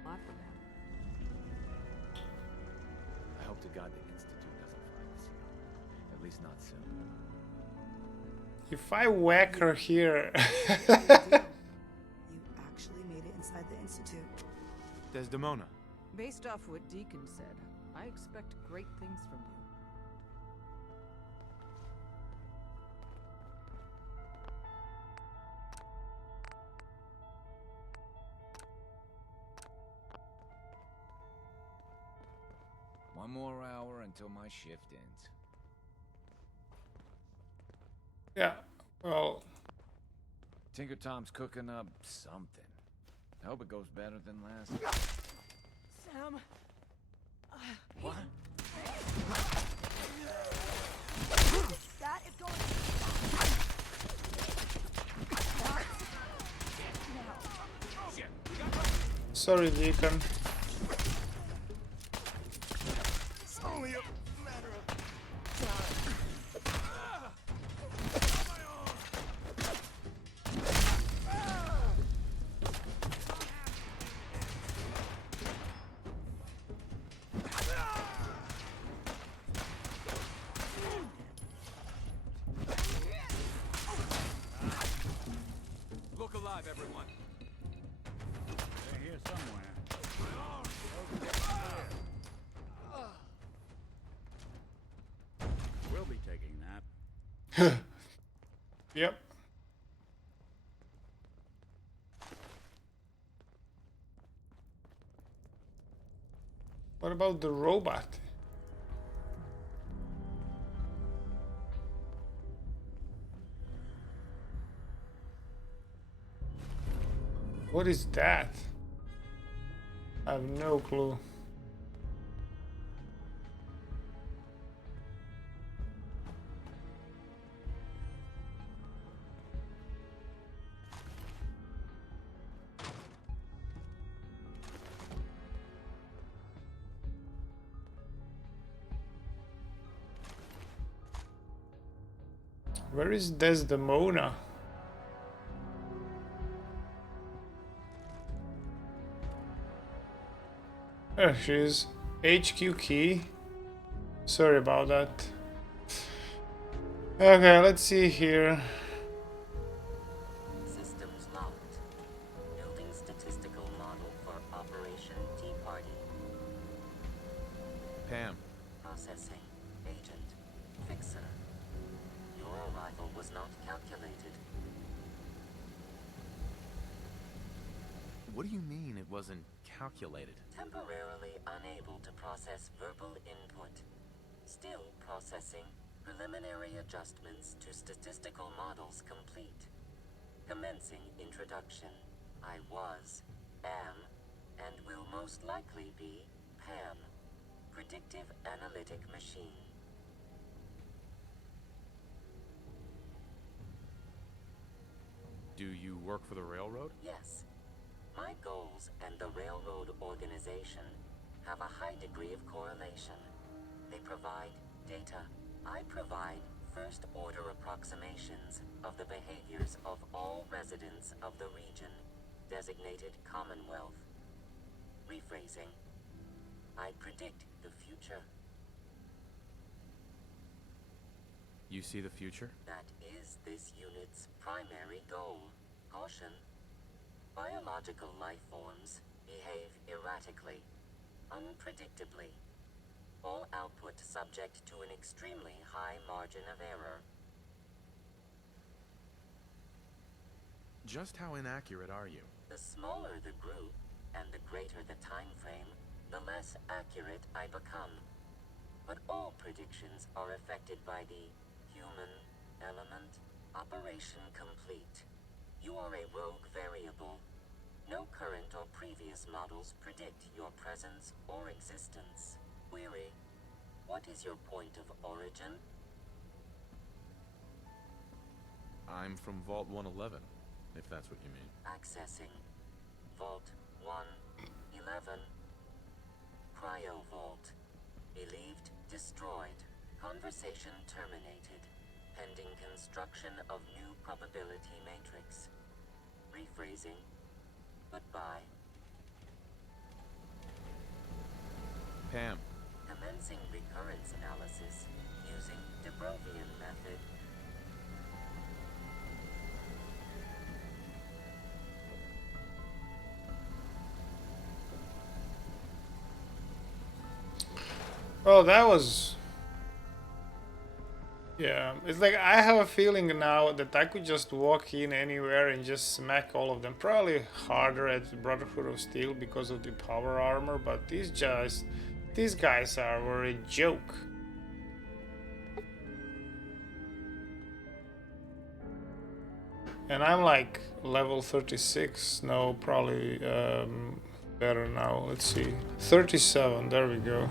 From him. I hope to God the Institute doesn't find us here. At least not soon. If I whack her here... You actually made it inside the Institute. Desdemona. Based off what Deacon said, I expect great things from you. One more hour until my shift ends. Yeah, well... Tinker Tom's cooking up something. I hope it goes better than last. Sam... What? That is going Sorry, Deacon. It's only a matter of Look alive, everyone. They're here somewhere. We'll be taking that. Yep. What about the robot? What is that? I have no clue. Where is Desdemona? There she is. HQ key. Sorry about that. Okay, let's see here. Systems locked. Building statistical model for Operation Tea Party. Pam. Processing. Agent. Fixer. Your arrival was not calculated. What do you mean it wasn't calculated? Temporarily unable to process verbal input. Still processing. Preliminary adjustments to statistical models complete. Commencing introduction. I was, am, and will most likely be PAM. Predictive Analytic Machine. Do you work for the railroad? Yes. My goals and the railroad organization have a high degree of correlation. They provide data. I provide first-order approximations of the behaviors of all residents of the region, designated Commonwealth. Rephrasing. I predict the future. You see the future? That is this unit's primary goal. Caution. Biological life forms behave erratically, unpredictably. All output subject to an extremely high margin of error. Just how inaccurate are you? The smaller the group, and the greater the time frame, the less accurate I become. But all predictions are affected by the human element. Operation complete. You are a rogue variable. No current or previous models predict your presence or existence. Query. What is your point of origin? I'm from Vault 111, if that's what you mean. Accessing. Vault 111. Cryo Vault. Believed destroyed. Conversation terminated. Pending construction of new probability matrix. Rephrasing. Goodbye. Pam. Commencing recurrence analysis using de Brovian method. Well, that was... Yeah, it's like I have a feeling now that I could just walk in anywhere and just smack all of them. Probably harder at Brotherhood of Steel because of the power armor, but these guys are a joke. And I'm like level 36. No, probably better now. Let's see. 37, there we go.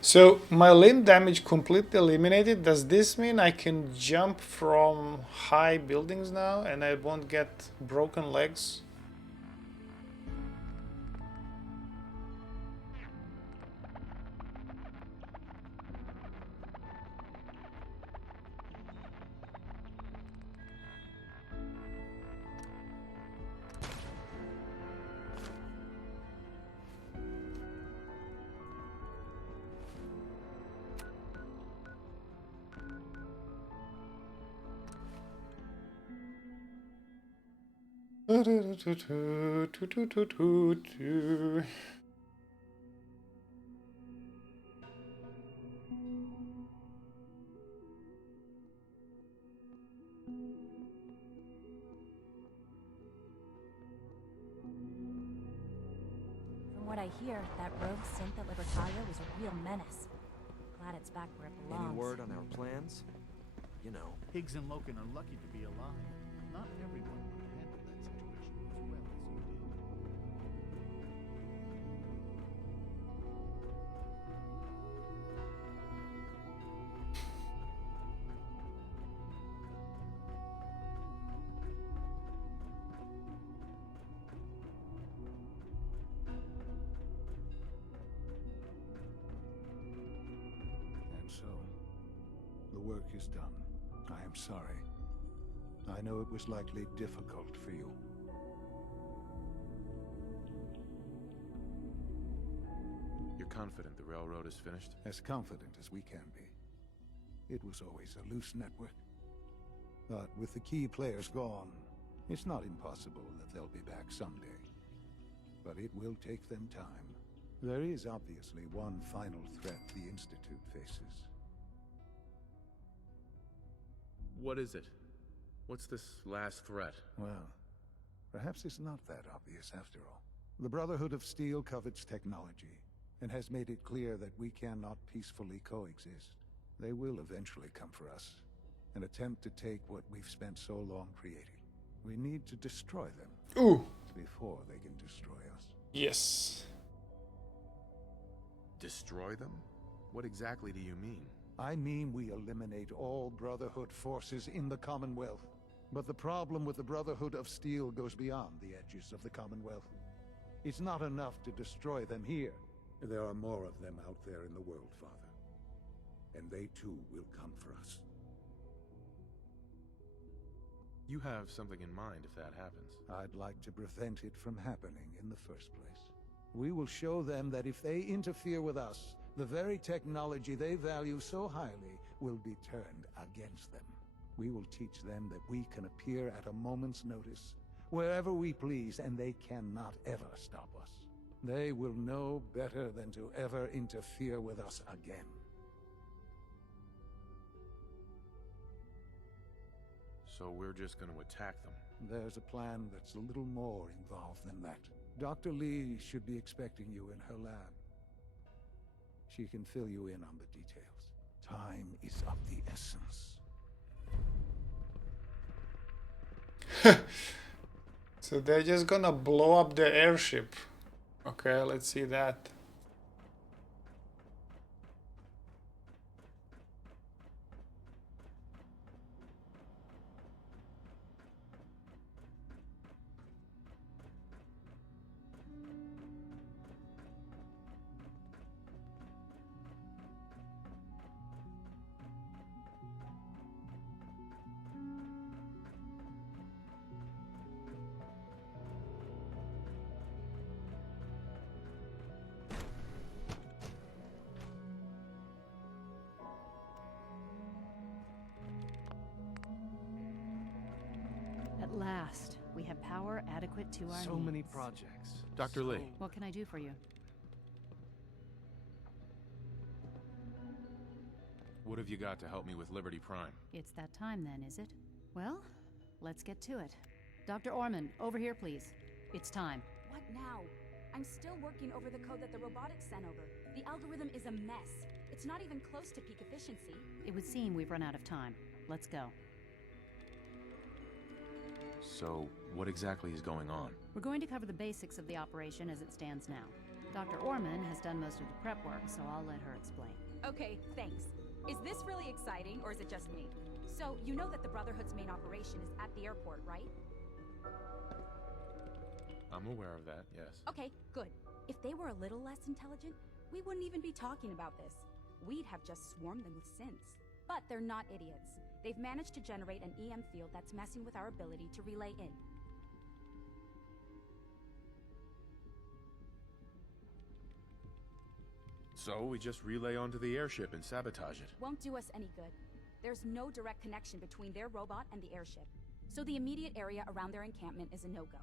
So my limb damage completely eliminated. Does this mean I can jump from high buildings now and I won't get broken legs? From what I hear, that rogue synth at Libertalia was a real menace. Glad it's back where it belongs. Any word on our plans? You know. Higgs and Loken are lucky to be alive. Not everyone would have handled that situation as well as you did. And so, the work is done. I am sorry. I know it was likely difficult for you. You're confident the railroad is finished? As confident as we can be. It was always a loose network. But with the key players gone, it's not impossible that they'll be back someday. But it will take them time. There is obviously one final threat the Institute faces. What is it? What's this last threat? Well, perhaps it's not that obvious after all. The Brotherhood of Steel covets technology, and has made it clear that we cannot peacefully coexist. They will eventually come for us, and attempt to take what we've spent so long creating. We need to destroy them. Ooh. Before they can destroy us. Yes. Destroy them? What exactly do you mean? I mean we eliminate all Brotherhood forces in the Commonwealth. But the problem with the Brotherhood of Steel goes beyond the edges of the Commonwealth. It's not enough to destroy them here. There are more of them out there in the world, Father. And they too will come for us. You have something in mind if that happens. I'd like to prevent it from happening in the first place. We will show them that if they interfere with us, the very technology they value so highly will be turned against them. We will teach them that we can appear at a moment's notice, wherever we please, and they cannot ever stop us. They will know better than to ever interfere with us again. So we're just going to attack them? There's a plan that's a little more involved than that. Dr. Lee should be expecting you in her lab. She can fill you in on the details. Time is of the essence. So they're just gonna blow up the airship. Okay, let's see that. At last, we have power adequate to our So needs. many projects. Dr. Lee. What can I do for you? What have you got to help me with Liberty Prime? It's that time then, is it? Well, let's get to it. Dr. Orman, over here, please. It's time. What now? I'm still working over the code that the robotics sent over. The algorithm is a mess. It's not even close to peak efficiency. It would seem we've run out of time. Let's go. So, what exactly is going on? We're going to cover the basics of the operation as it stands now. Dr. Orman has done most of the prep work, so I'll let her explain. Okay, thanks. Is this really exciting, or is it just me? So, you know that the Brotherhood's main operation is at the airport, right? I'm aware of that, yes. Okay, good. If they were a little less intelligent, we wouldn't even be talking about this. We'd have just swarmed them with synths. But they're not idiots. They've managed to generate an EM field that's messing with our ability to relay in. So, we just relay onto the airship and sabotage it. Won't do us any good. There's no direct connection between their robot and the airship, so the immediate area around their encampment is a no-go.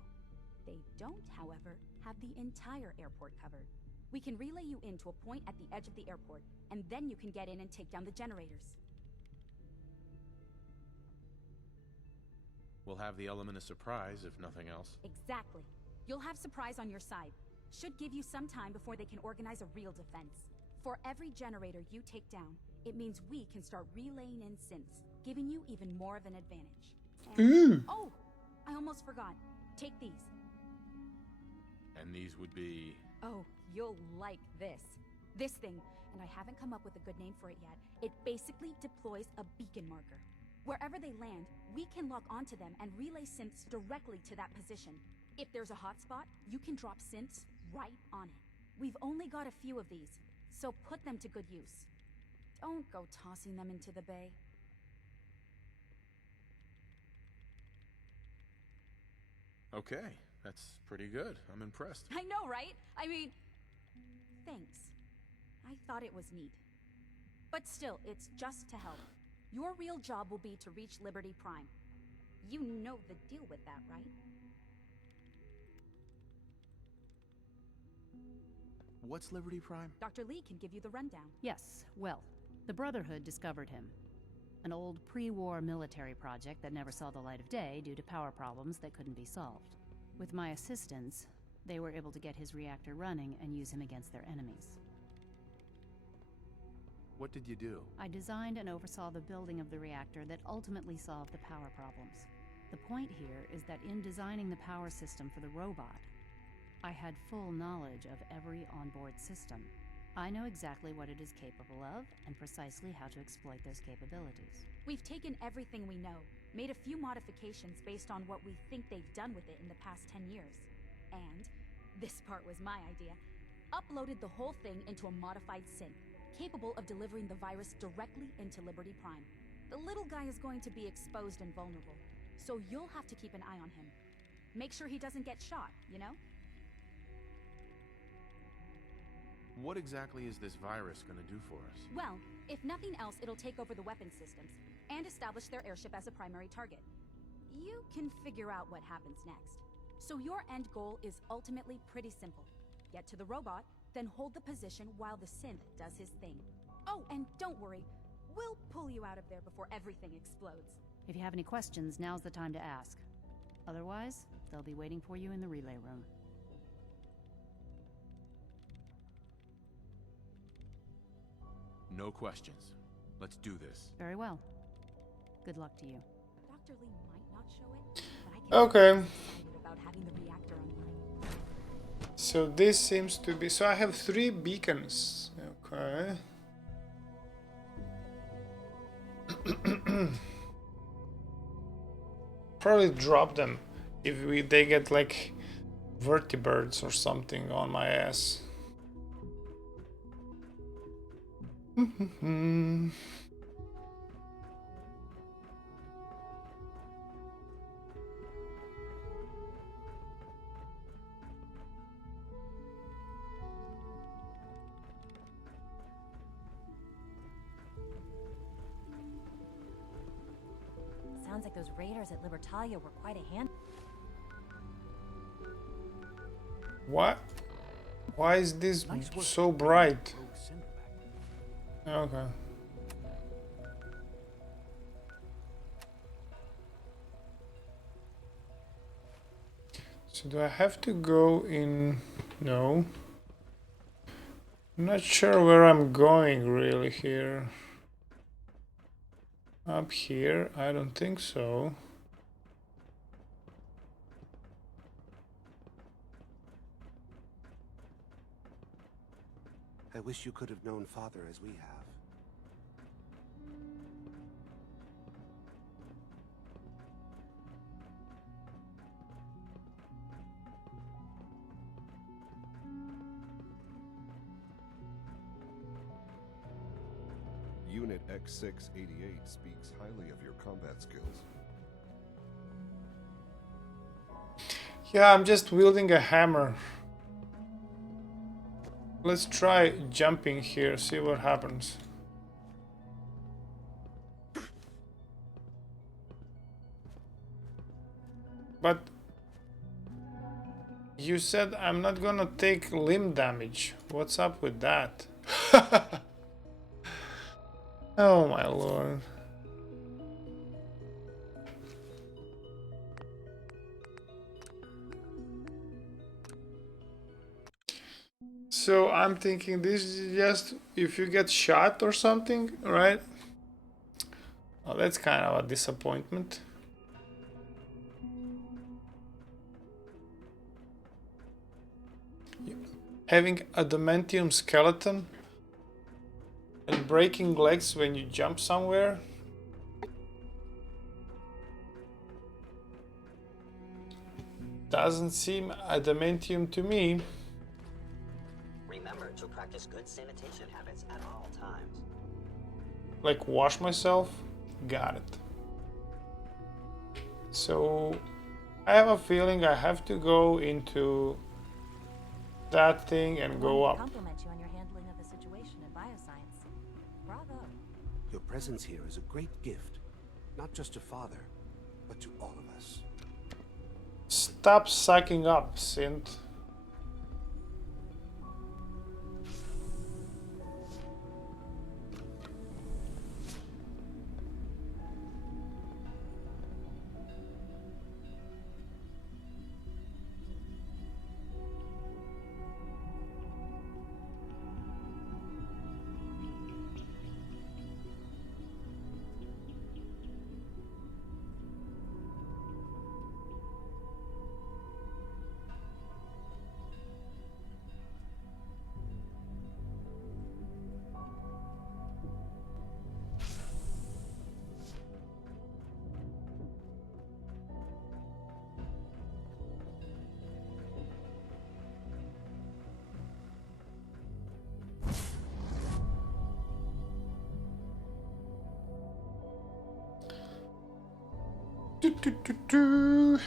They don't, however, have the entire airport covered. We can relay you in to a point at the edge of the airport, and then you can get in and take down the generators. We'll have the element of surprise, if nothing else. Exactly. You'll have surprise on your side. Should give you some time before they can organize a real defense. For every generator you take down, it means we can start relaying in synths, giving you even more of an advantage. And, oh, I almost forgot. Take these. And these would be... Oh, you'll like this. This thing, and I haven't come up with a good name for it yet, it basically deploys a beacon marker. Wherever they land, we can lock onto them and relay synths directly to that position. If there's a hotspot, you can drop synths right on it. We've only got a few of these, so put them to good use. Don't go tossing them into the bay. Okay, that's pretty good. I'm impressed. I know, right? I mean, thanks. I thought it was neat. But still, it's just to help. Your real job will be to reach Liberty Prime. You know the deal with that, right? What's Liberty Prime? Dr. Lee can give you the rundown. Yes, well, the Brotherhood discovered him. An old pre-war military project that never saw the light of day due to power problems that couldn't be solved. With my assistance, they were able to get his reactor running and use him against their enemies. What did you do? I designed and oversaw the building of the reactor that ultimately solved the power problems. The point here is that in designing the power system for the robot, I had full knowledge of every onboard system. I know exactly what it is capable of and precisely how to exploit those capabilities. We've taken everything we know, made a few modifications based on what we think they've done with it in the past 10 years. And, this part was my idea, uploaded the whole thing into a modified synth, capable of delivering the virus directly into Liberty Prime. The little guy is going to be exposed and vulnerable, so you'll have to keep an eye on him. Make sure he doesn't get shot, you know? What exactly is this virus gonna do for us? Well, if nothing else, it'll take over the weapon systems and establish their airship as a primary target. You can figure out what happens next. So your end goal is ultimately pretty simple. Get to the robot, then hold the position while the synth does his thing. Oh, and don't worry, we'll pull you out of there before everything explodes. If you have any questions, now's the time to ask. Otherwise, they'll be waiting for you in the relay room. No questions. Let's do this. Very well. Good luck to you. Dr. Lee might not show it, but I can Okay. excited about having the reactor online. So this seems to be... So I have 3 beacons. Okay. Probably drop them if they get like vertibirds or something on my ass. Sounds like those raiders at Libertalia were quite a hand. What? Why is this so bright? Okay. So do I have to go in? No. I'm not sure where I'm going really here. Up here? I don't think so. I wish you could have known Father as we have. Unit X688 speaks highly of your combat skills. Yeah, I'm just wielding a hammer. Let's try jumping here, see what happens. But you said I'm not gonna take limb damage. What's up with that? Oh my lord. So I'm thinking this is just if you get shot or something, right? Oh, that's kind of a disappointment. Having adamantium skeleton and breaking legs when you jump somewhere. Doesn't seem adamantium to me. Remember to practice good sanitation habits at all times. Like wash myself? Got it. So I have a feeling I have to go into that thing and go up. Compliment you on your handling of the situation. Your presence here is a great gift, not just to Father, but to all of us. Stop sucking up, Synth. Do.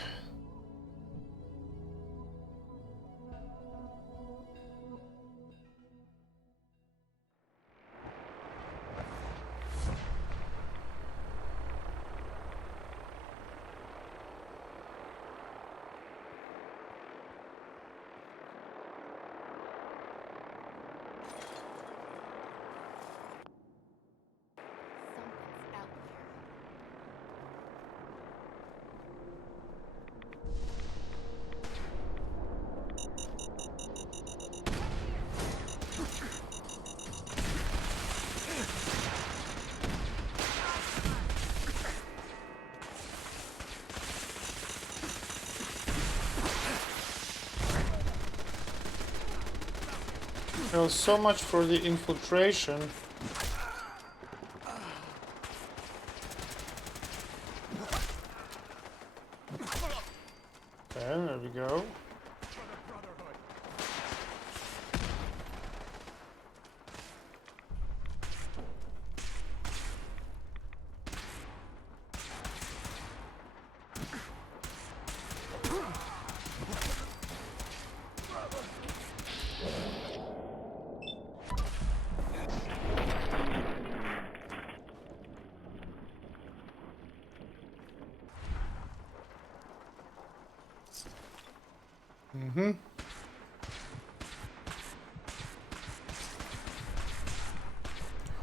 Well, so much for the infiltration. Okay, there we go.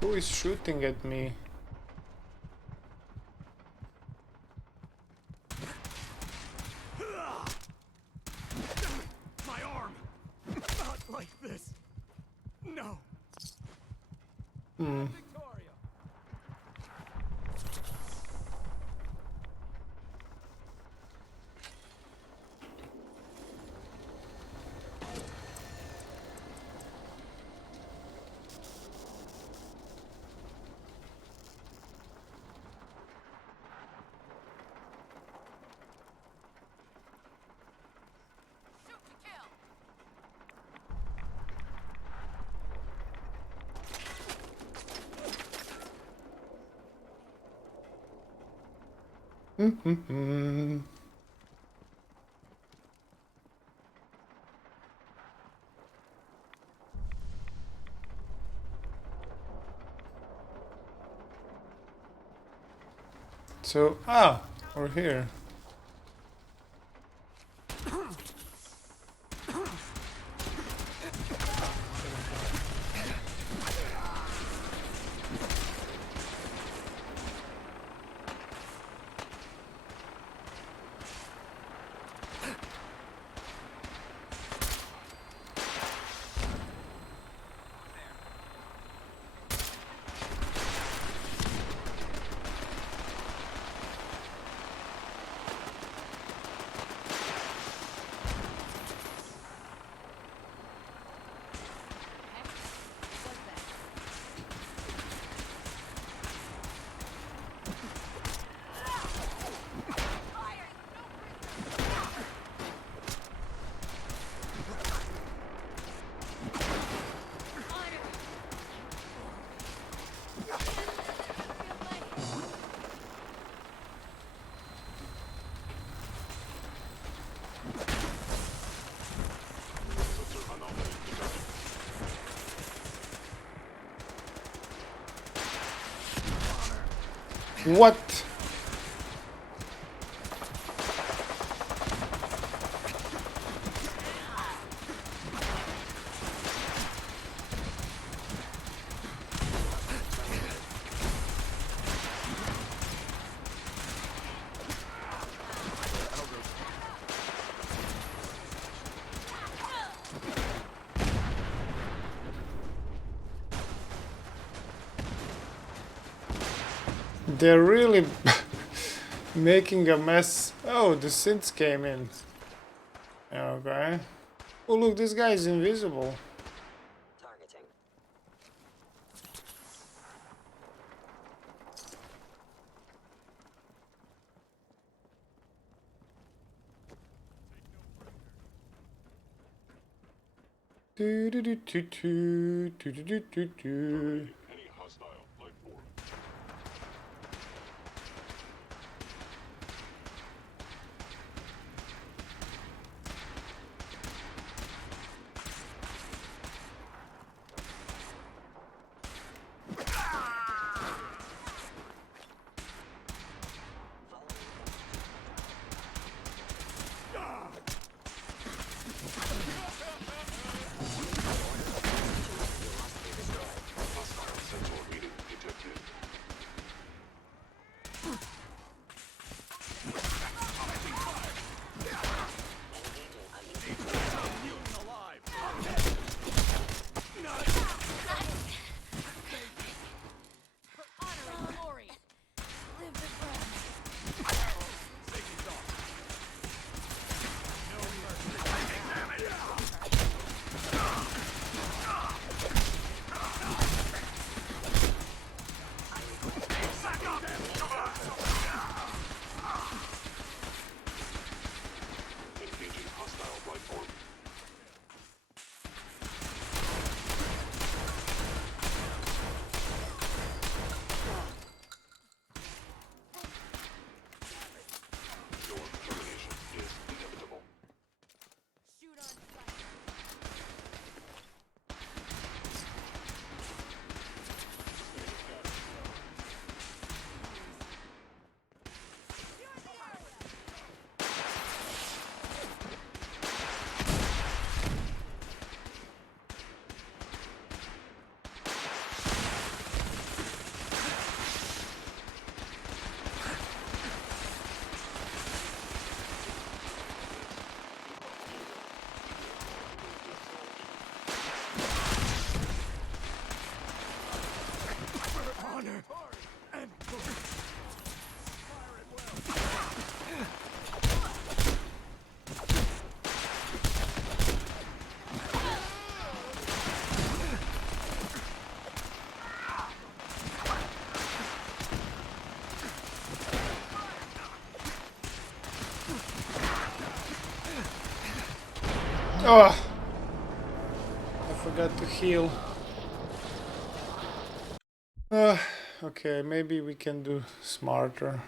Who is shooting at me? My arm! Not like this! No! So, we're here. What? They're really making a mess. Oh, the synths came in. Okay. Oh, look, this guy is invisible. Targeting. Do do do do do do do do do. Any hostile life form. Hostile sensor reading detected. Engaging hostile life form. Your termination is inevitable. Honor and glory. Oh, I forgot to heal. Okay, maybe we can do smarter.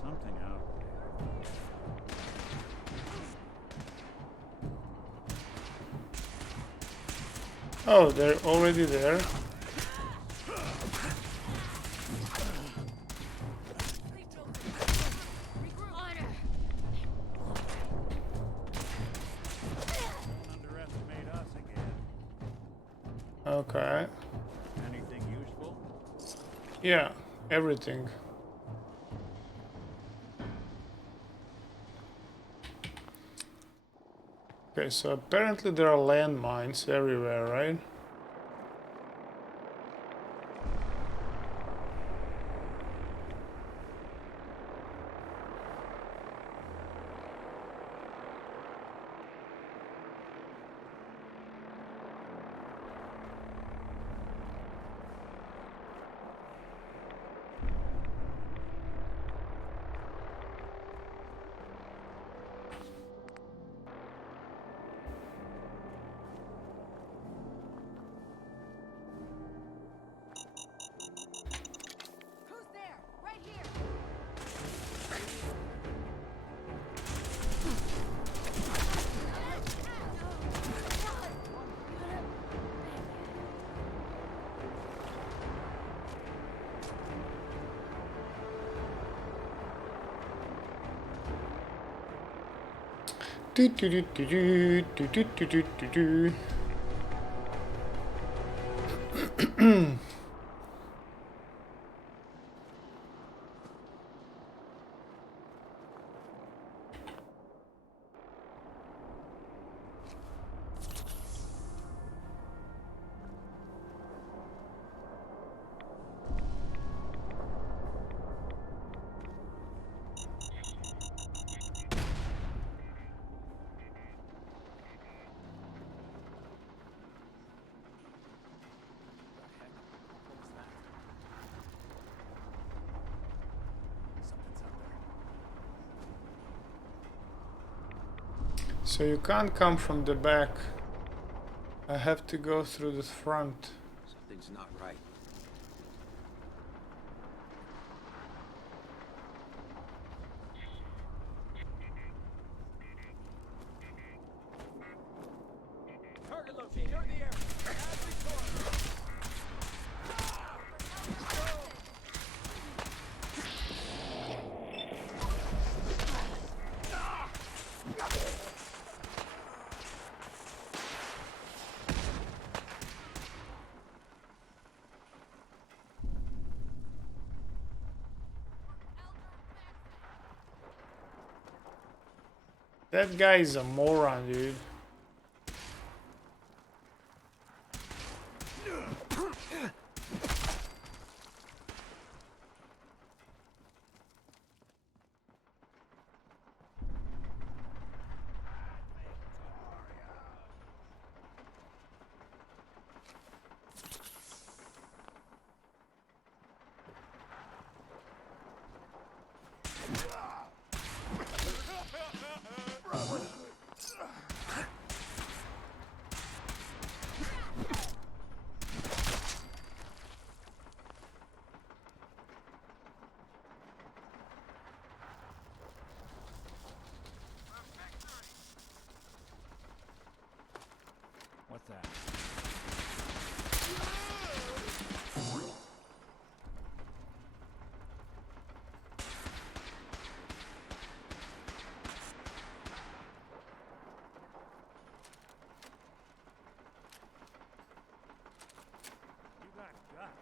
Something out Oh, they're already there. underestimate us again. Okay. Anything useful? Yeah, everything. Okay, so apparently there are landmines everywhere, right? Do, do, do, do, do, do, do, do, do, do. So you can't come from the back. I have to go through the front. Something's not right. Target located. Clear the air. That guy is a moron, dude. What's that? You got guts.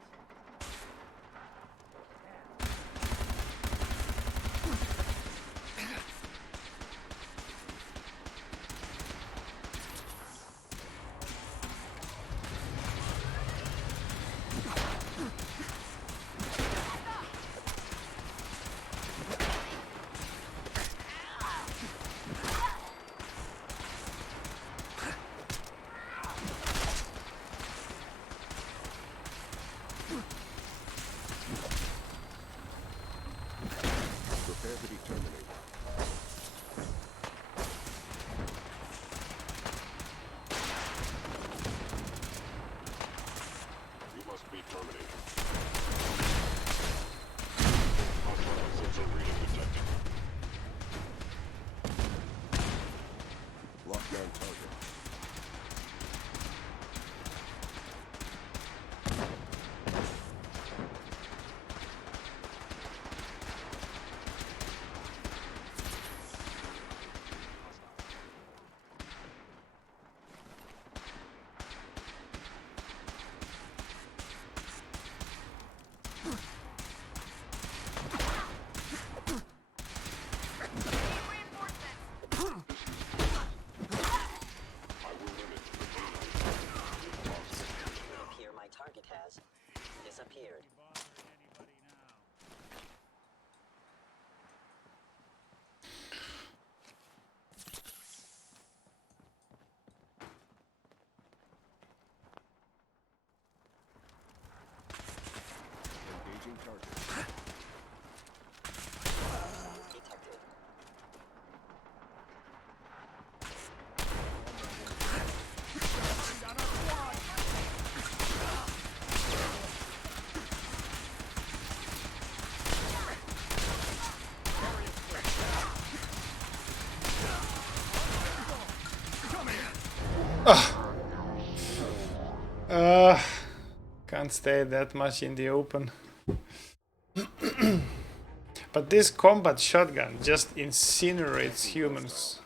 Prepare to be terminated. You must be terminated. Hostile sensor reading detected. Lockdown target. Here my target has disappeared. Engaging target. Detected. Can't stay that much in the open. But this combat shotgun just incinerates humans.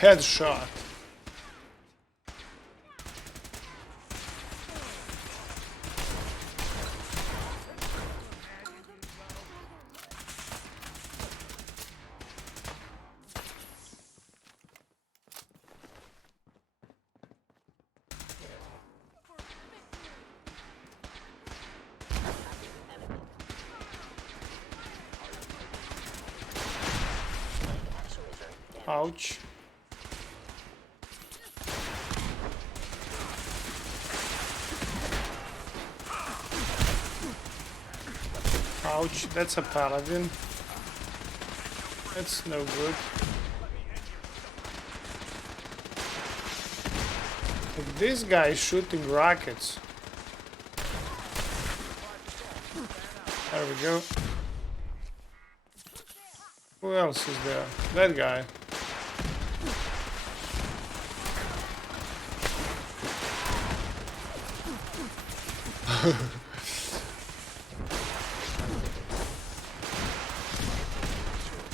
Headshot. Ouch. Ouch, that's a paladin. That's no good. Like, this guy is shooting rockets. There we go. Who else is there? That guy.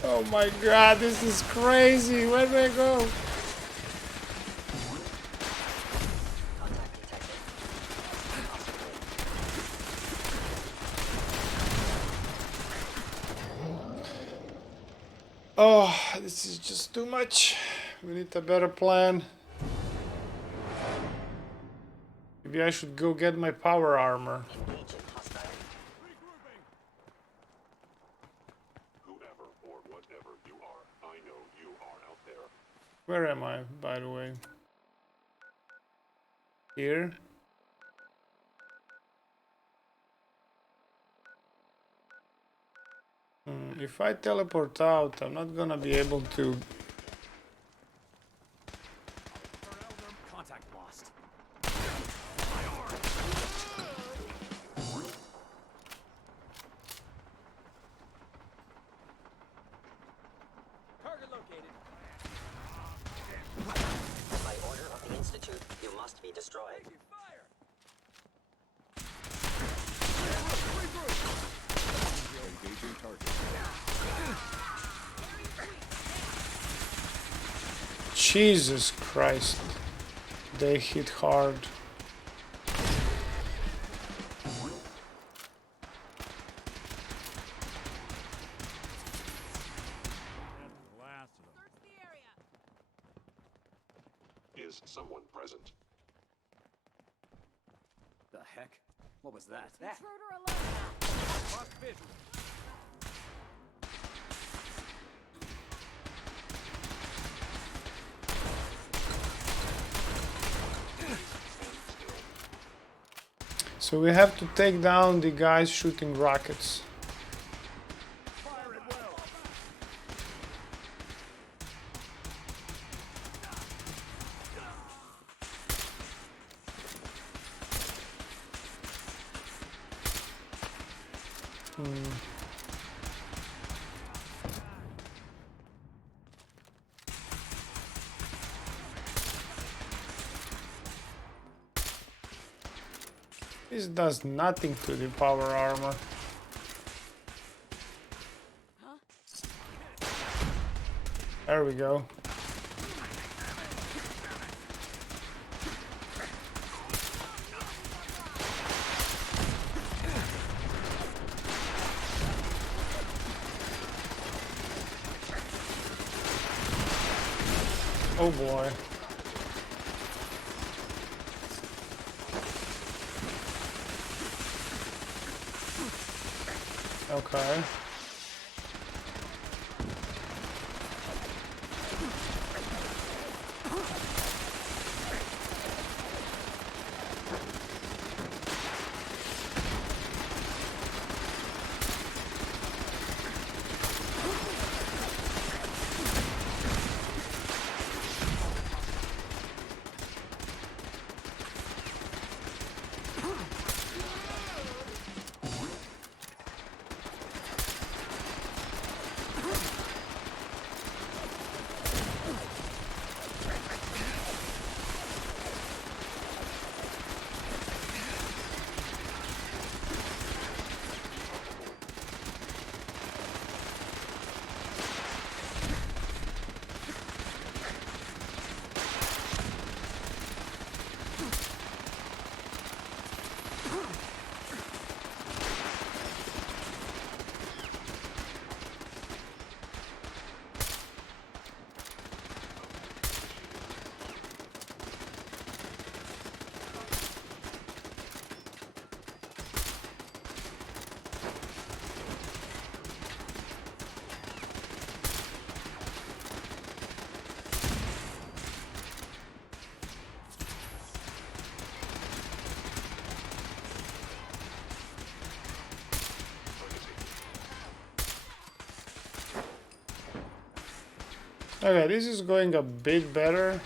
Oh my god, this is crazy. Where do I go? Oh, this is just too much. We need a better plan. Maybe I should go get my power armor. Whoever or whatever you are, I know you are out there. Where am I, by the way? Here? If I teleport out, I'm not gonna be able to... Contact lost. Target located. By order of the Institute, you must be destroyed. Engaging target. Jesus Christ. They hit hard. Is someone present? The heck? What was that? Intruder alert! Lost visual. So we have to take down the guys shooting rockets. This does nothing to the power armor. There we go. Oh boy. Okay. Okay, this is going a bit better.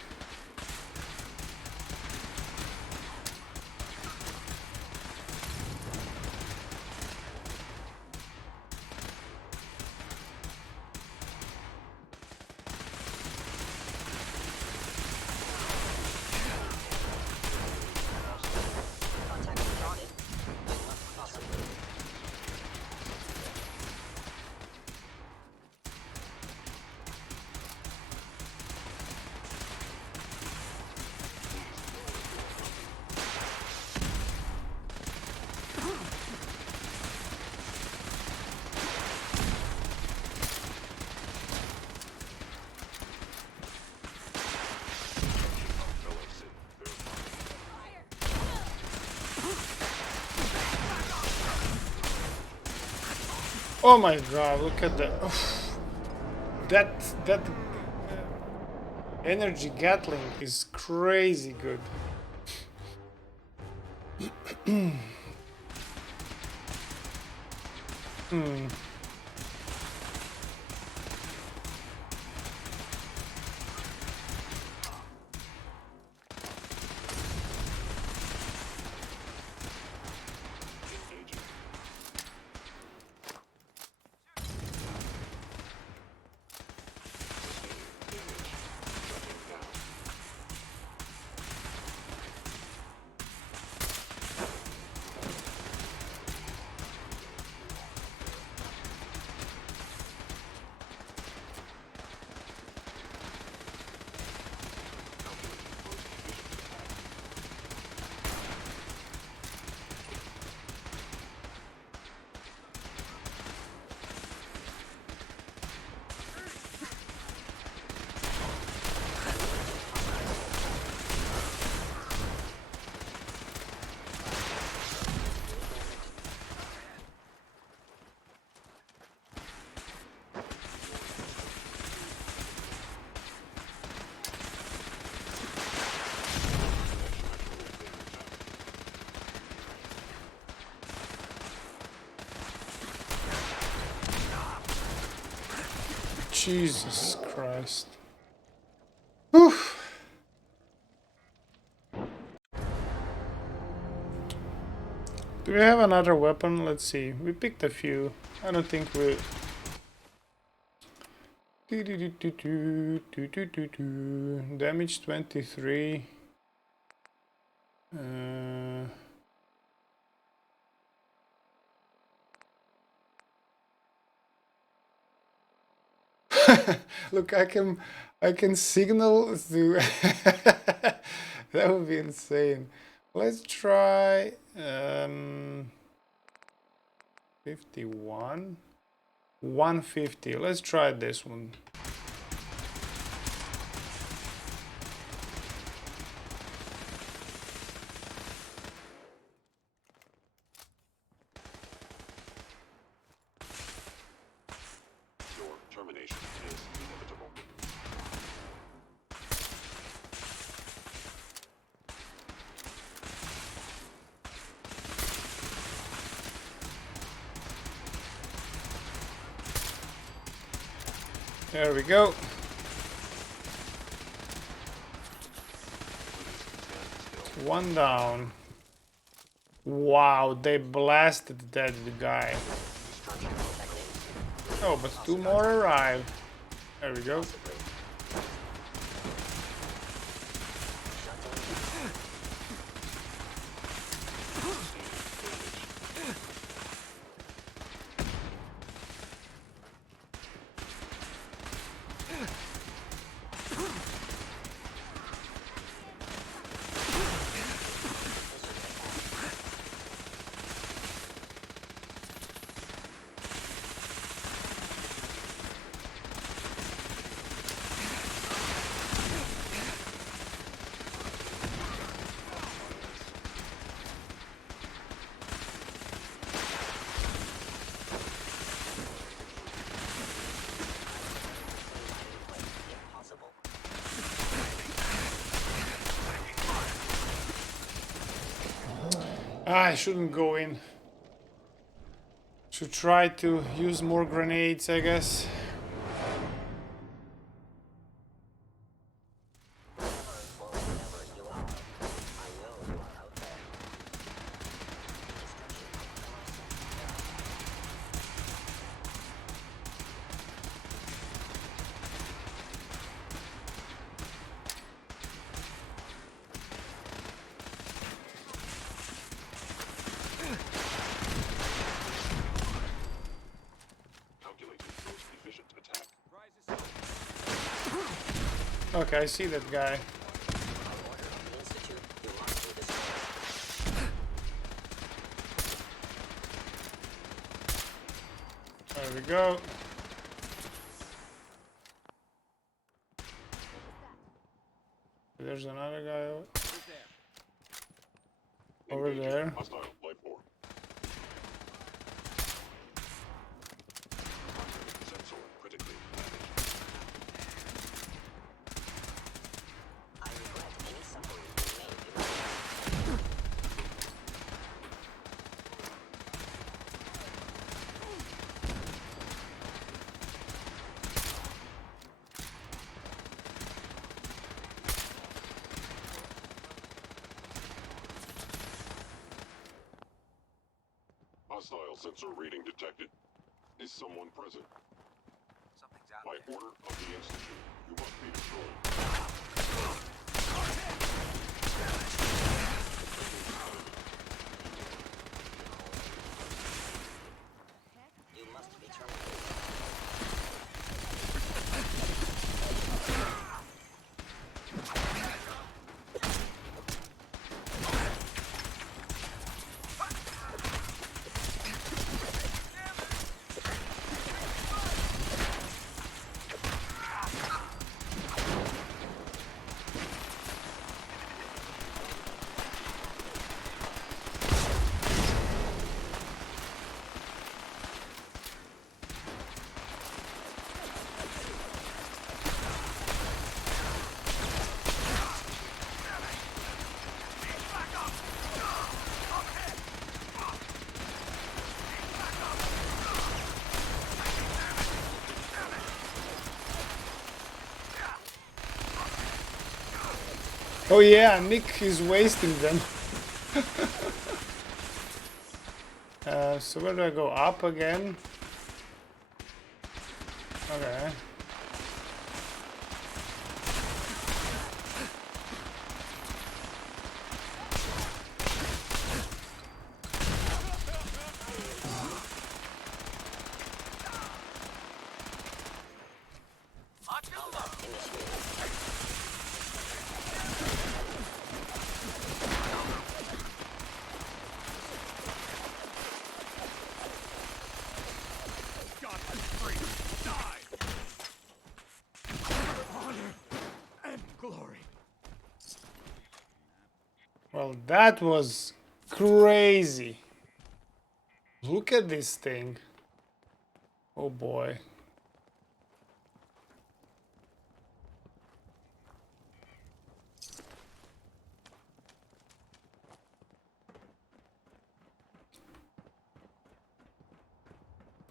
Oh my god, look at that. Oof. That energy Gatling is crazy good. Jesus Christ. Oof. Do we have another weapon? Let's see. We picked a few. I don't think we... Damage 23. Look, I can signal to that would be insane. Let's try 51 150. Let's try this one. There we go. One down. Wow, they blasted that guy. Oh, but two more arrive. There we go. I shouldn't go in. Should try to use more grenades, I guess. Okay, I see that guy. There we go. There's another guy over there. Hostile life orb. Sensor critically damaged. I regret any suffering you may be. Hostile sensor reading detected. Is someone present? By order of the Institute, you must be destroyed. You must be terminated. Oh yeah, Nick is wasting them. So where do I go? Up again? Okay. Well, that was crazy. Look at this thing. Oh boy.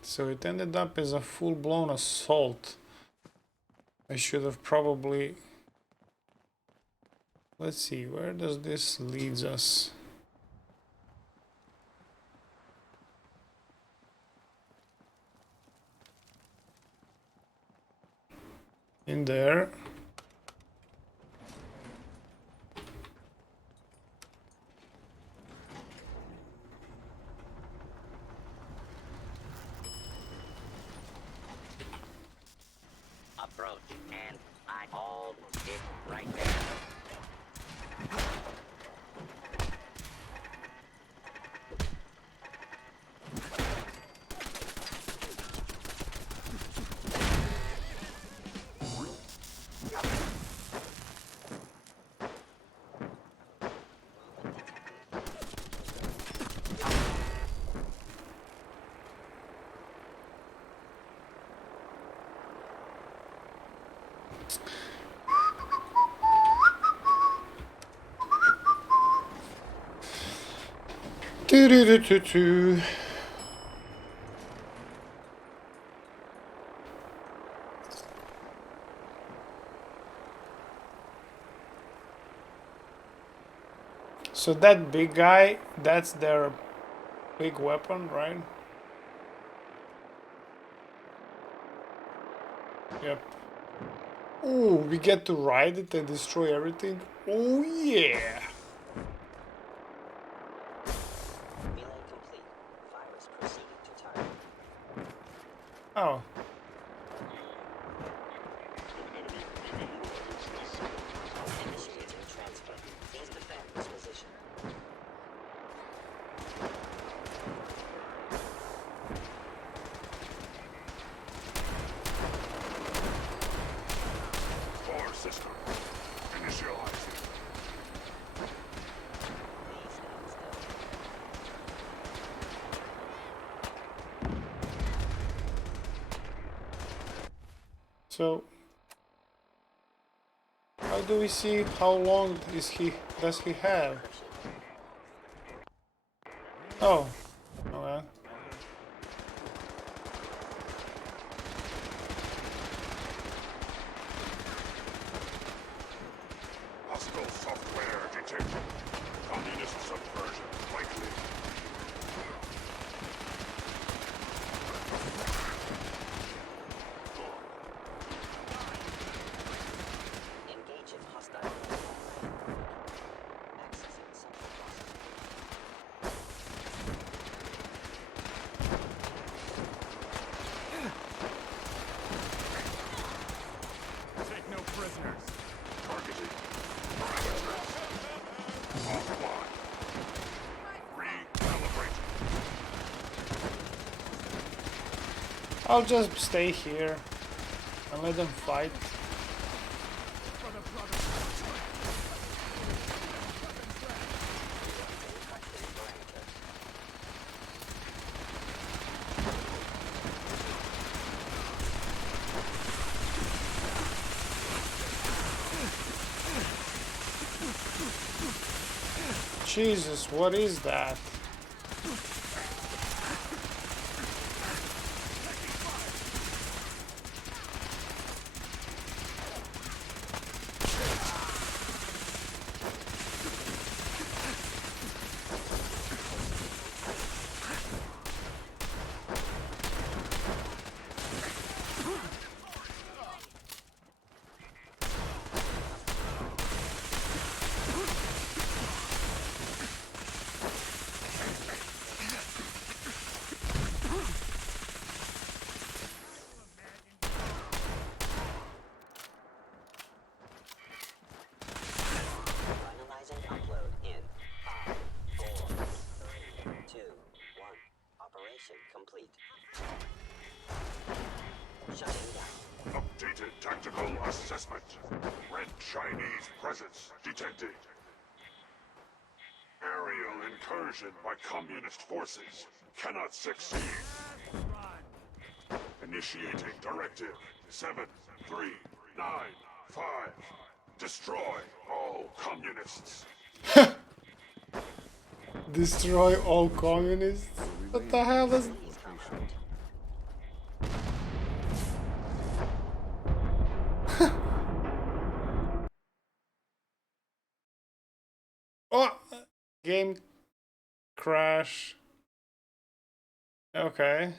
So it ended up as a full-blown assault. I should have probably... Let's see, where does this leads us? In there. Approach, and I hold it right there. Do-do-do-do-do. So that big guy, that's their big weapon, right? Yep. Ooh, we get to ride it and destroy everything. Oh yeah! Oh. So how do we see how long does he have? Oh, okay. Hostile software detected. Communist subversion likely. Engage if hostile. Accessing central processor. Take no prisoners. Targeting. Parameters. Offline. Recalibrate. I'll just stay here and let them fight. Jesus, what is that? Finalizing upload in 5, 4, 3, 2, 1. Operation complete. Shutting down. Updated tactical assessment. Red Chinese presence detected. Aerial incursion by communist forces cannot succeed. Initiating directive 7395. Destroy all communists. Destroy all communists? What the hell is... Oh! Game crash. Okay.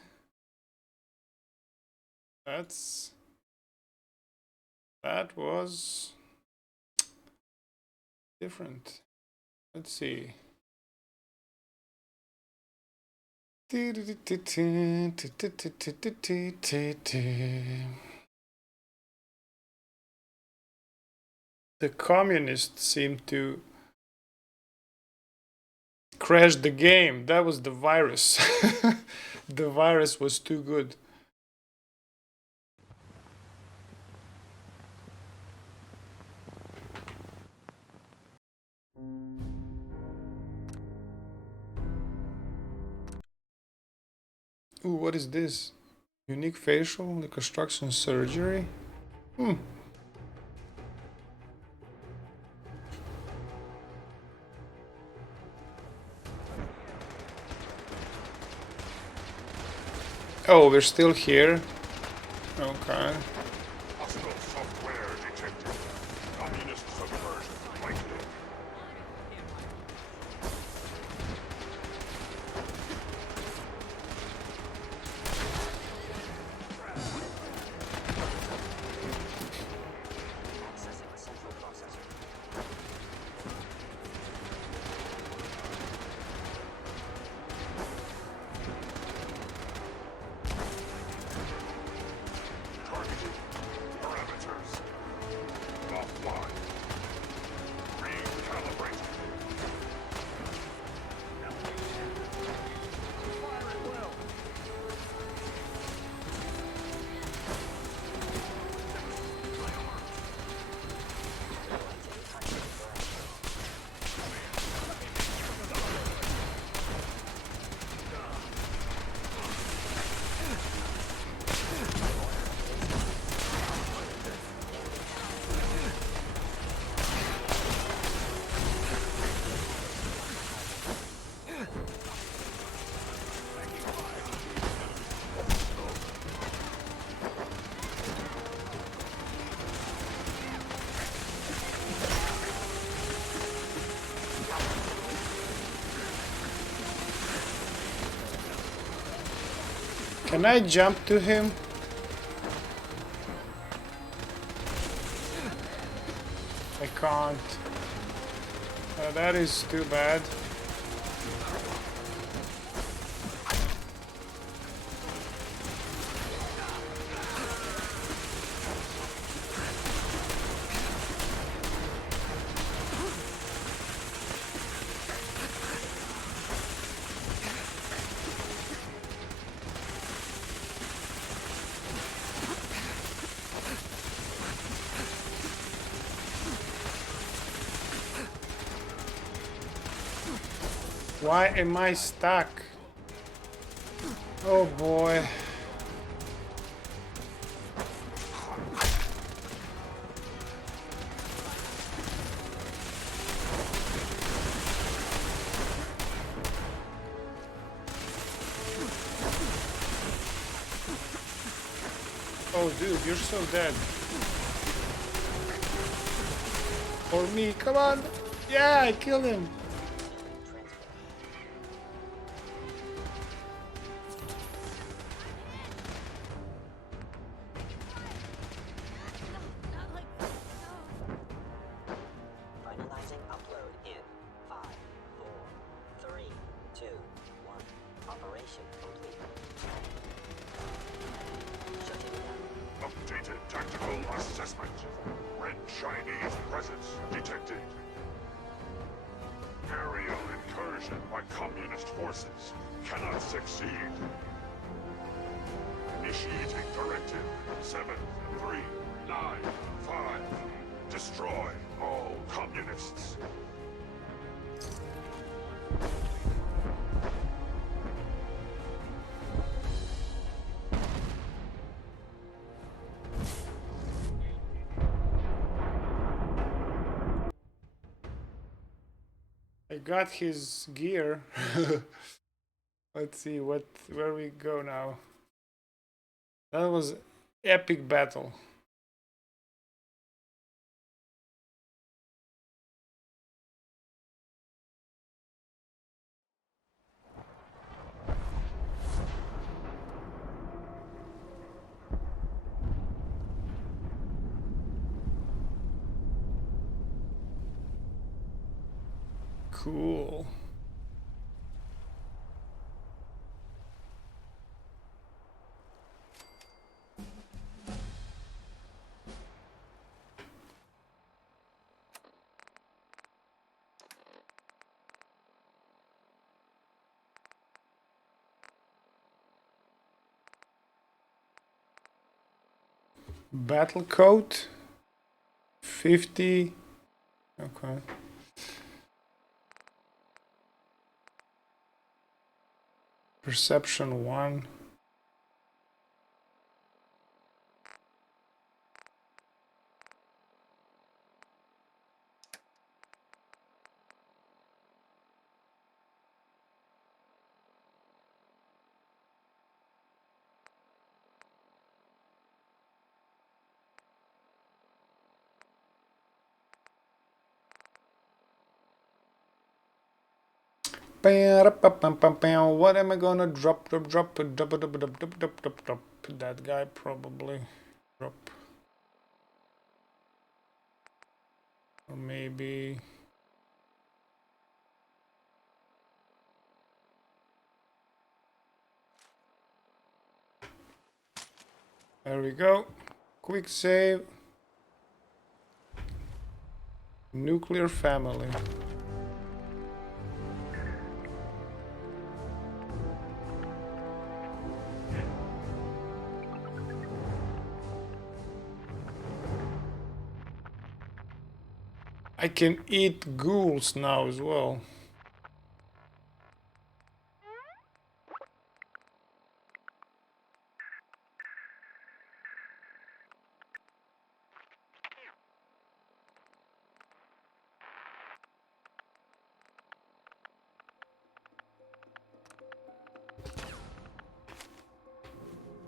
That was different. Let's see. The communists seem to crash the game. That was the virus. The virus was too good. Ooh, what is this? Unique facial reconstruction surgery? Oh, we're still here. Okay. Hostile software detected. Communist subversion likely. Accessing central processor. Targeting. Can I jump to him? I can't. That is too bad. Why am I stuck? Oh boy. Oh dude, you're so dead. For me, come on. Yeah, I killed him. Finalizing upload in 5, 4, 3, 2, 1. Operation complete. Shutting down. Updated tactical assessment. Red Chinese presence detected. Aerial incursion by communist forces cannot succeed. Initiating directive 7395. Destroy all communists. I got his gear. Let's see where we go now. That was epic battle. Cool. Battle code 50. Okay. Perception 1. What am I gonna drop? That guy probably drop. Or maybe. There we go. Quick save. Nuclear family. I can eat ghouls now as well.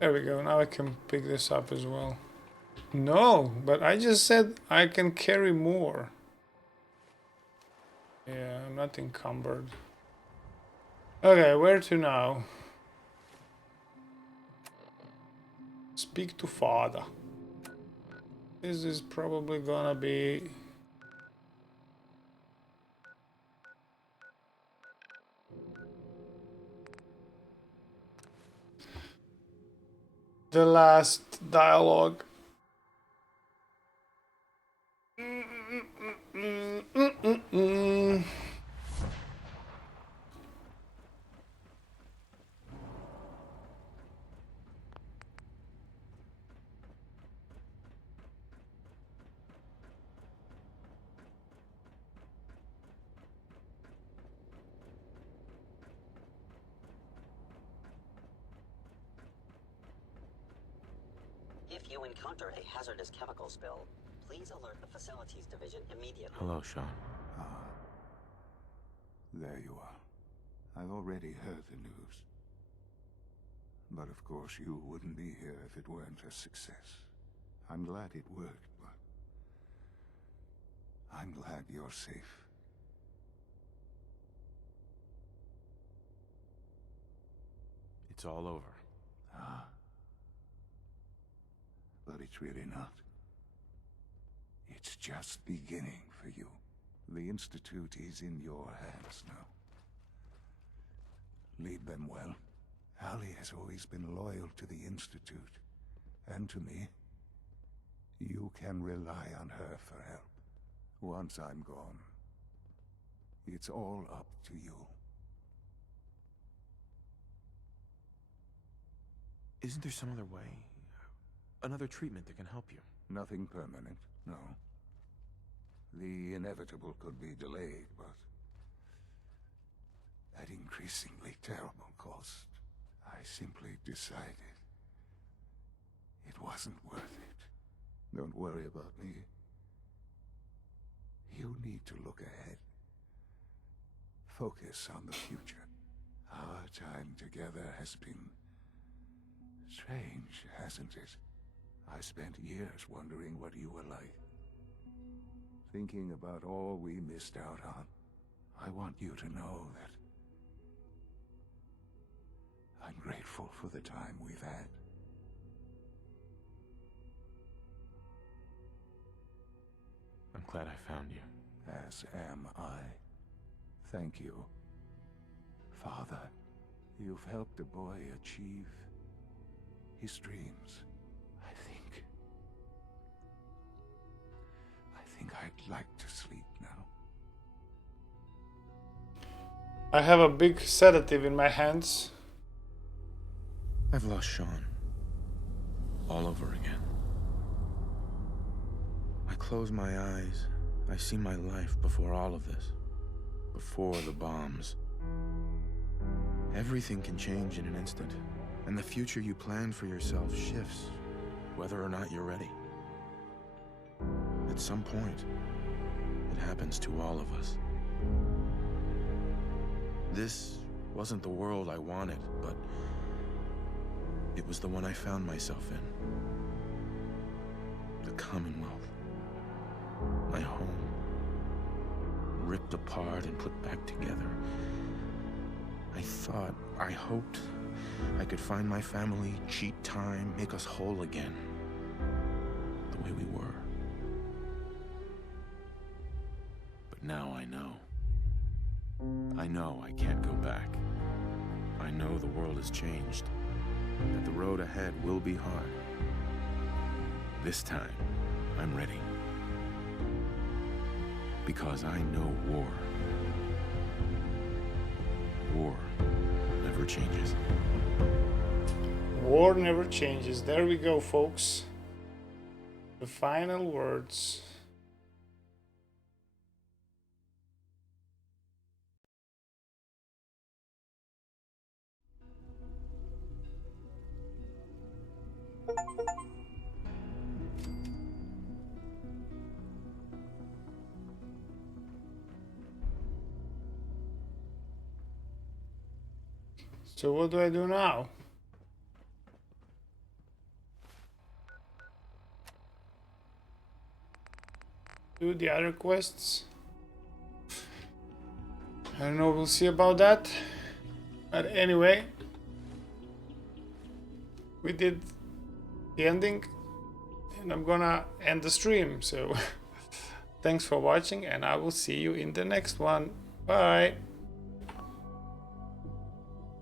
There we go, now I can pick this up as well. No, but I just said I can carry more. Yeah, I'm not encumbered. Okay, where to now? Speak to father. This is probably gonna be the last dialogue. If you encounter a hazardous chemical spill, please alert the Facilities Division immediately. Hello, Sean. There you are. I've already heard the news. But of course you wouldn't be here if it weren't a success. I'm glad it worked, but I'm glad you're safe. It's all over. But it's really not. It's just beginning for you. The Institute is in your hands now. Lead them well. Allie has always been loyal to the Institute, and to me. You can rely on her for help. Once I'm gone, it's all up to you. Isn't there some other way? Another treatment that can help you? Nothing permanent, no. The inevitable could be delayed, but at increasingly terrible cost, I simply decided it wasn't worth it. Don't worry about me. You need to look ahead. Focus on the future. Our time together has been strange, hasn't it? I spent years wondering what you were like. Thinking about all we missed out on. I want you to know that I'm grateful for the time we've had. I'm glad I found you. As am I. Thank you, Father. You've helped a boy achieve his dreams. I think I'd like to sleep now. I have a big sedative in my hands. I've lost Sean. All over again. I close my eyes. I see my life before all of this. Before the bombs. Everything can change in an instant. And the future you plan for yourself shifts, whether or not you're ready. At some point, it happens to all of us. This wasn't the world I wanted, but it was the one I found myself in. The Commonwealth. My home. Ripped apart and put back together. I hoped I could find my family, cheat time, make us whole again. The way we were. But now I know. I know I can't go back. I know the world has changed. That the road ahead will be hard. This time, I'm ready. Because I know war. War never changes. War never changes. There we go, folks. The final words. So what do I do now? Do the other quests? I don't know, we'll see about that. But anyway, we did the ending, and I'm gonna end the stream. So thanks for watching, and I will see you in the next one. Bye.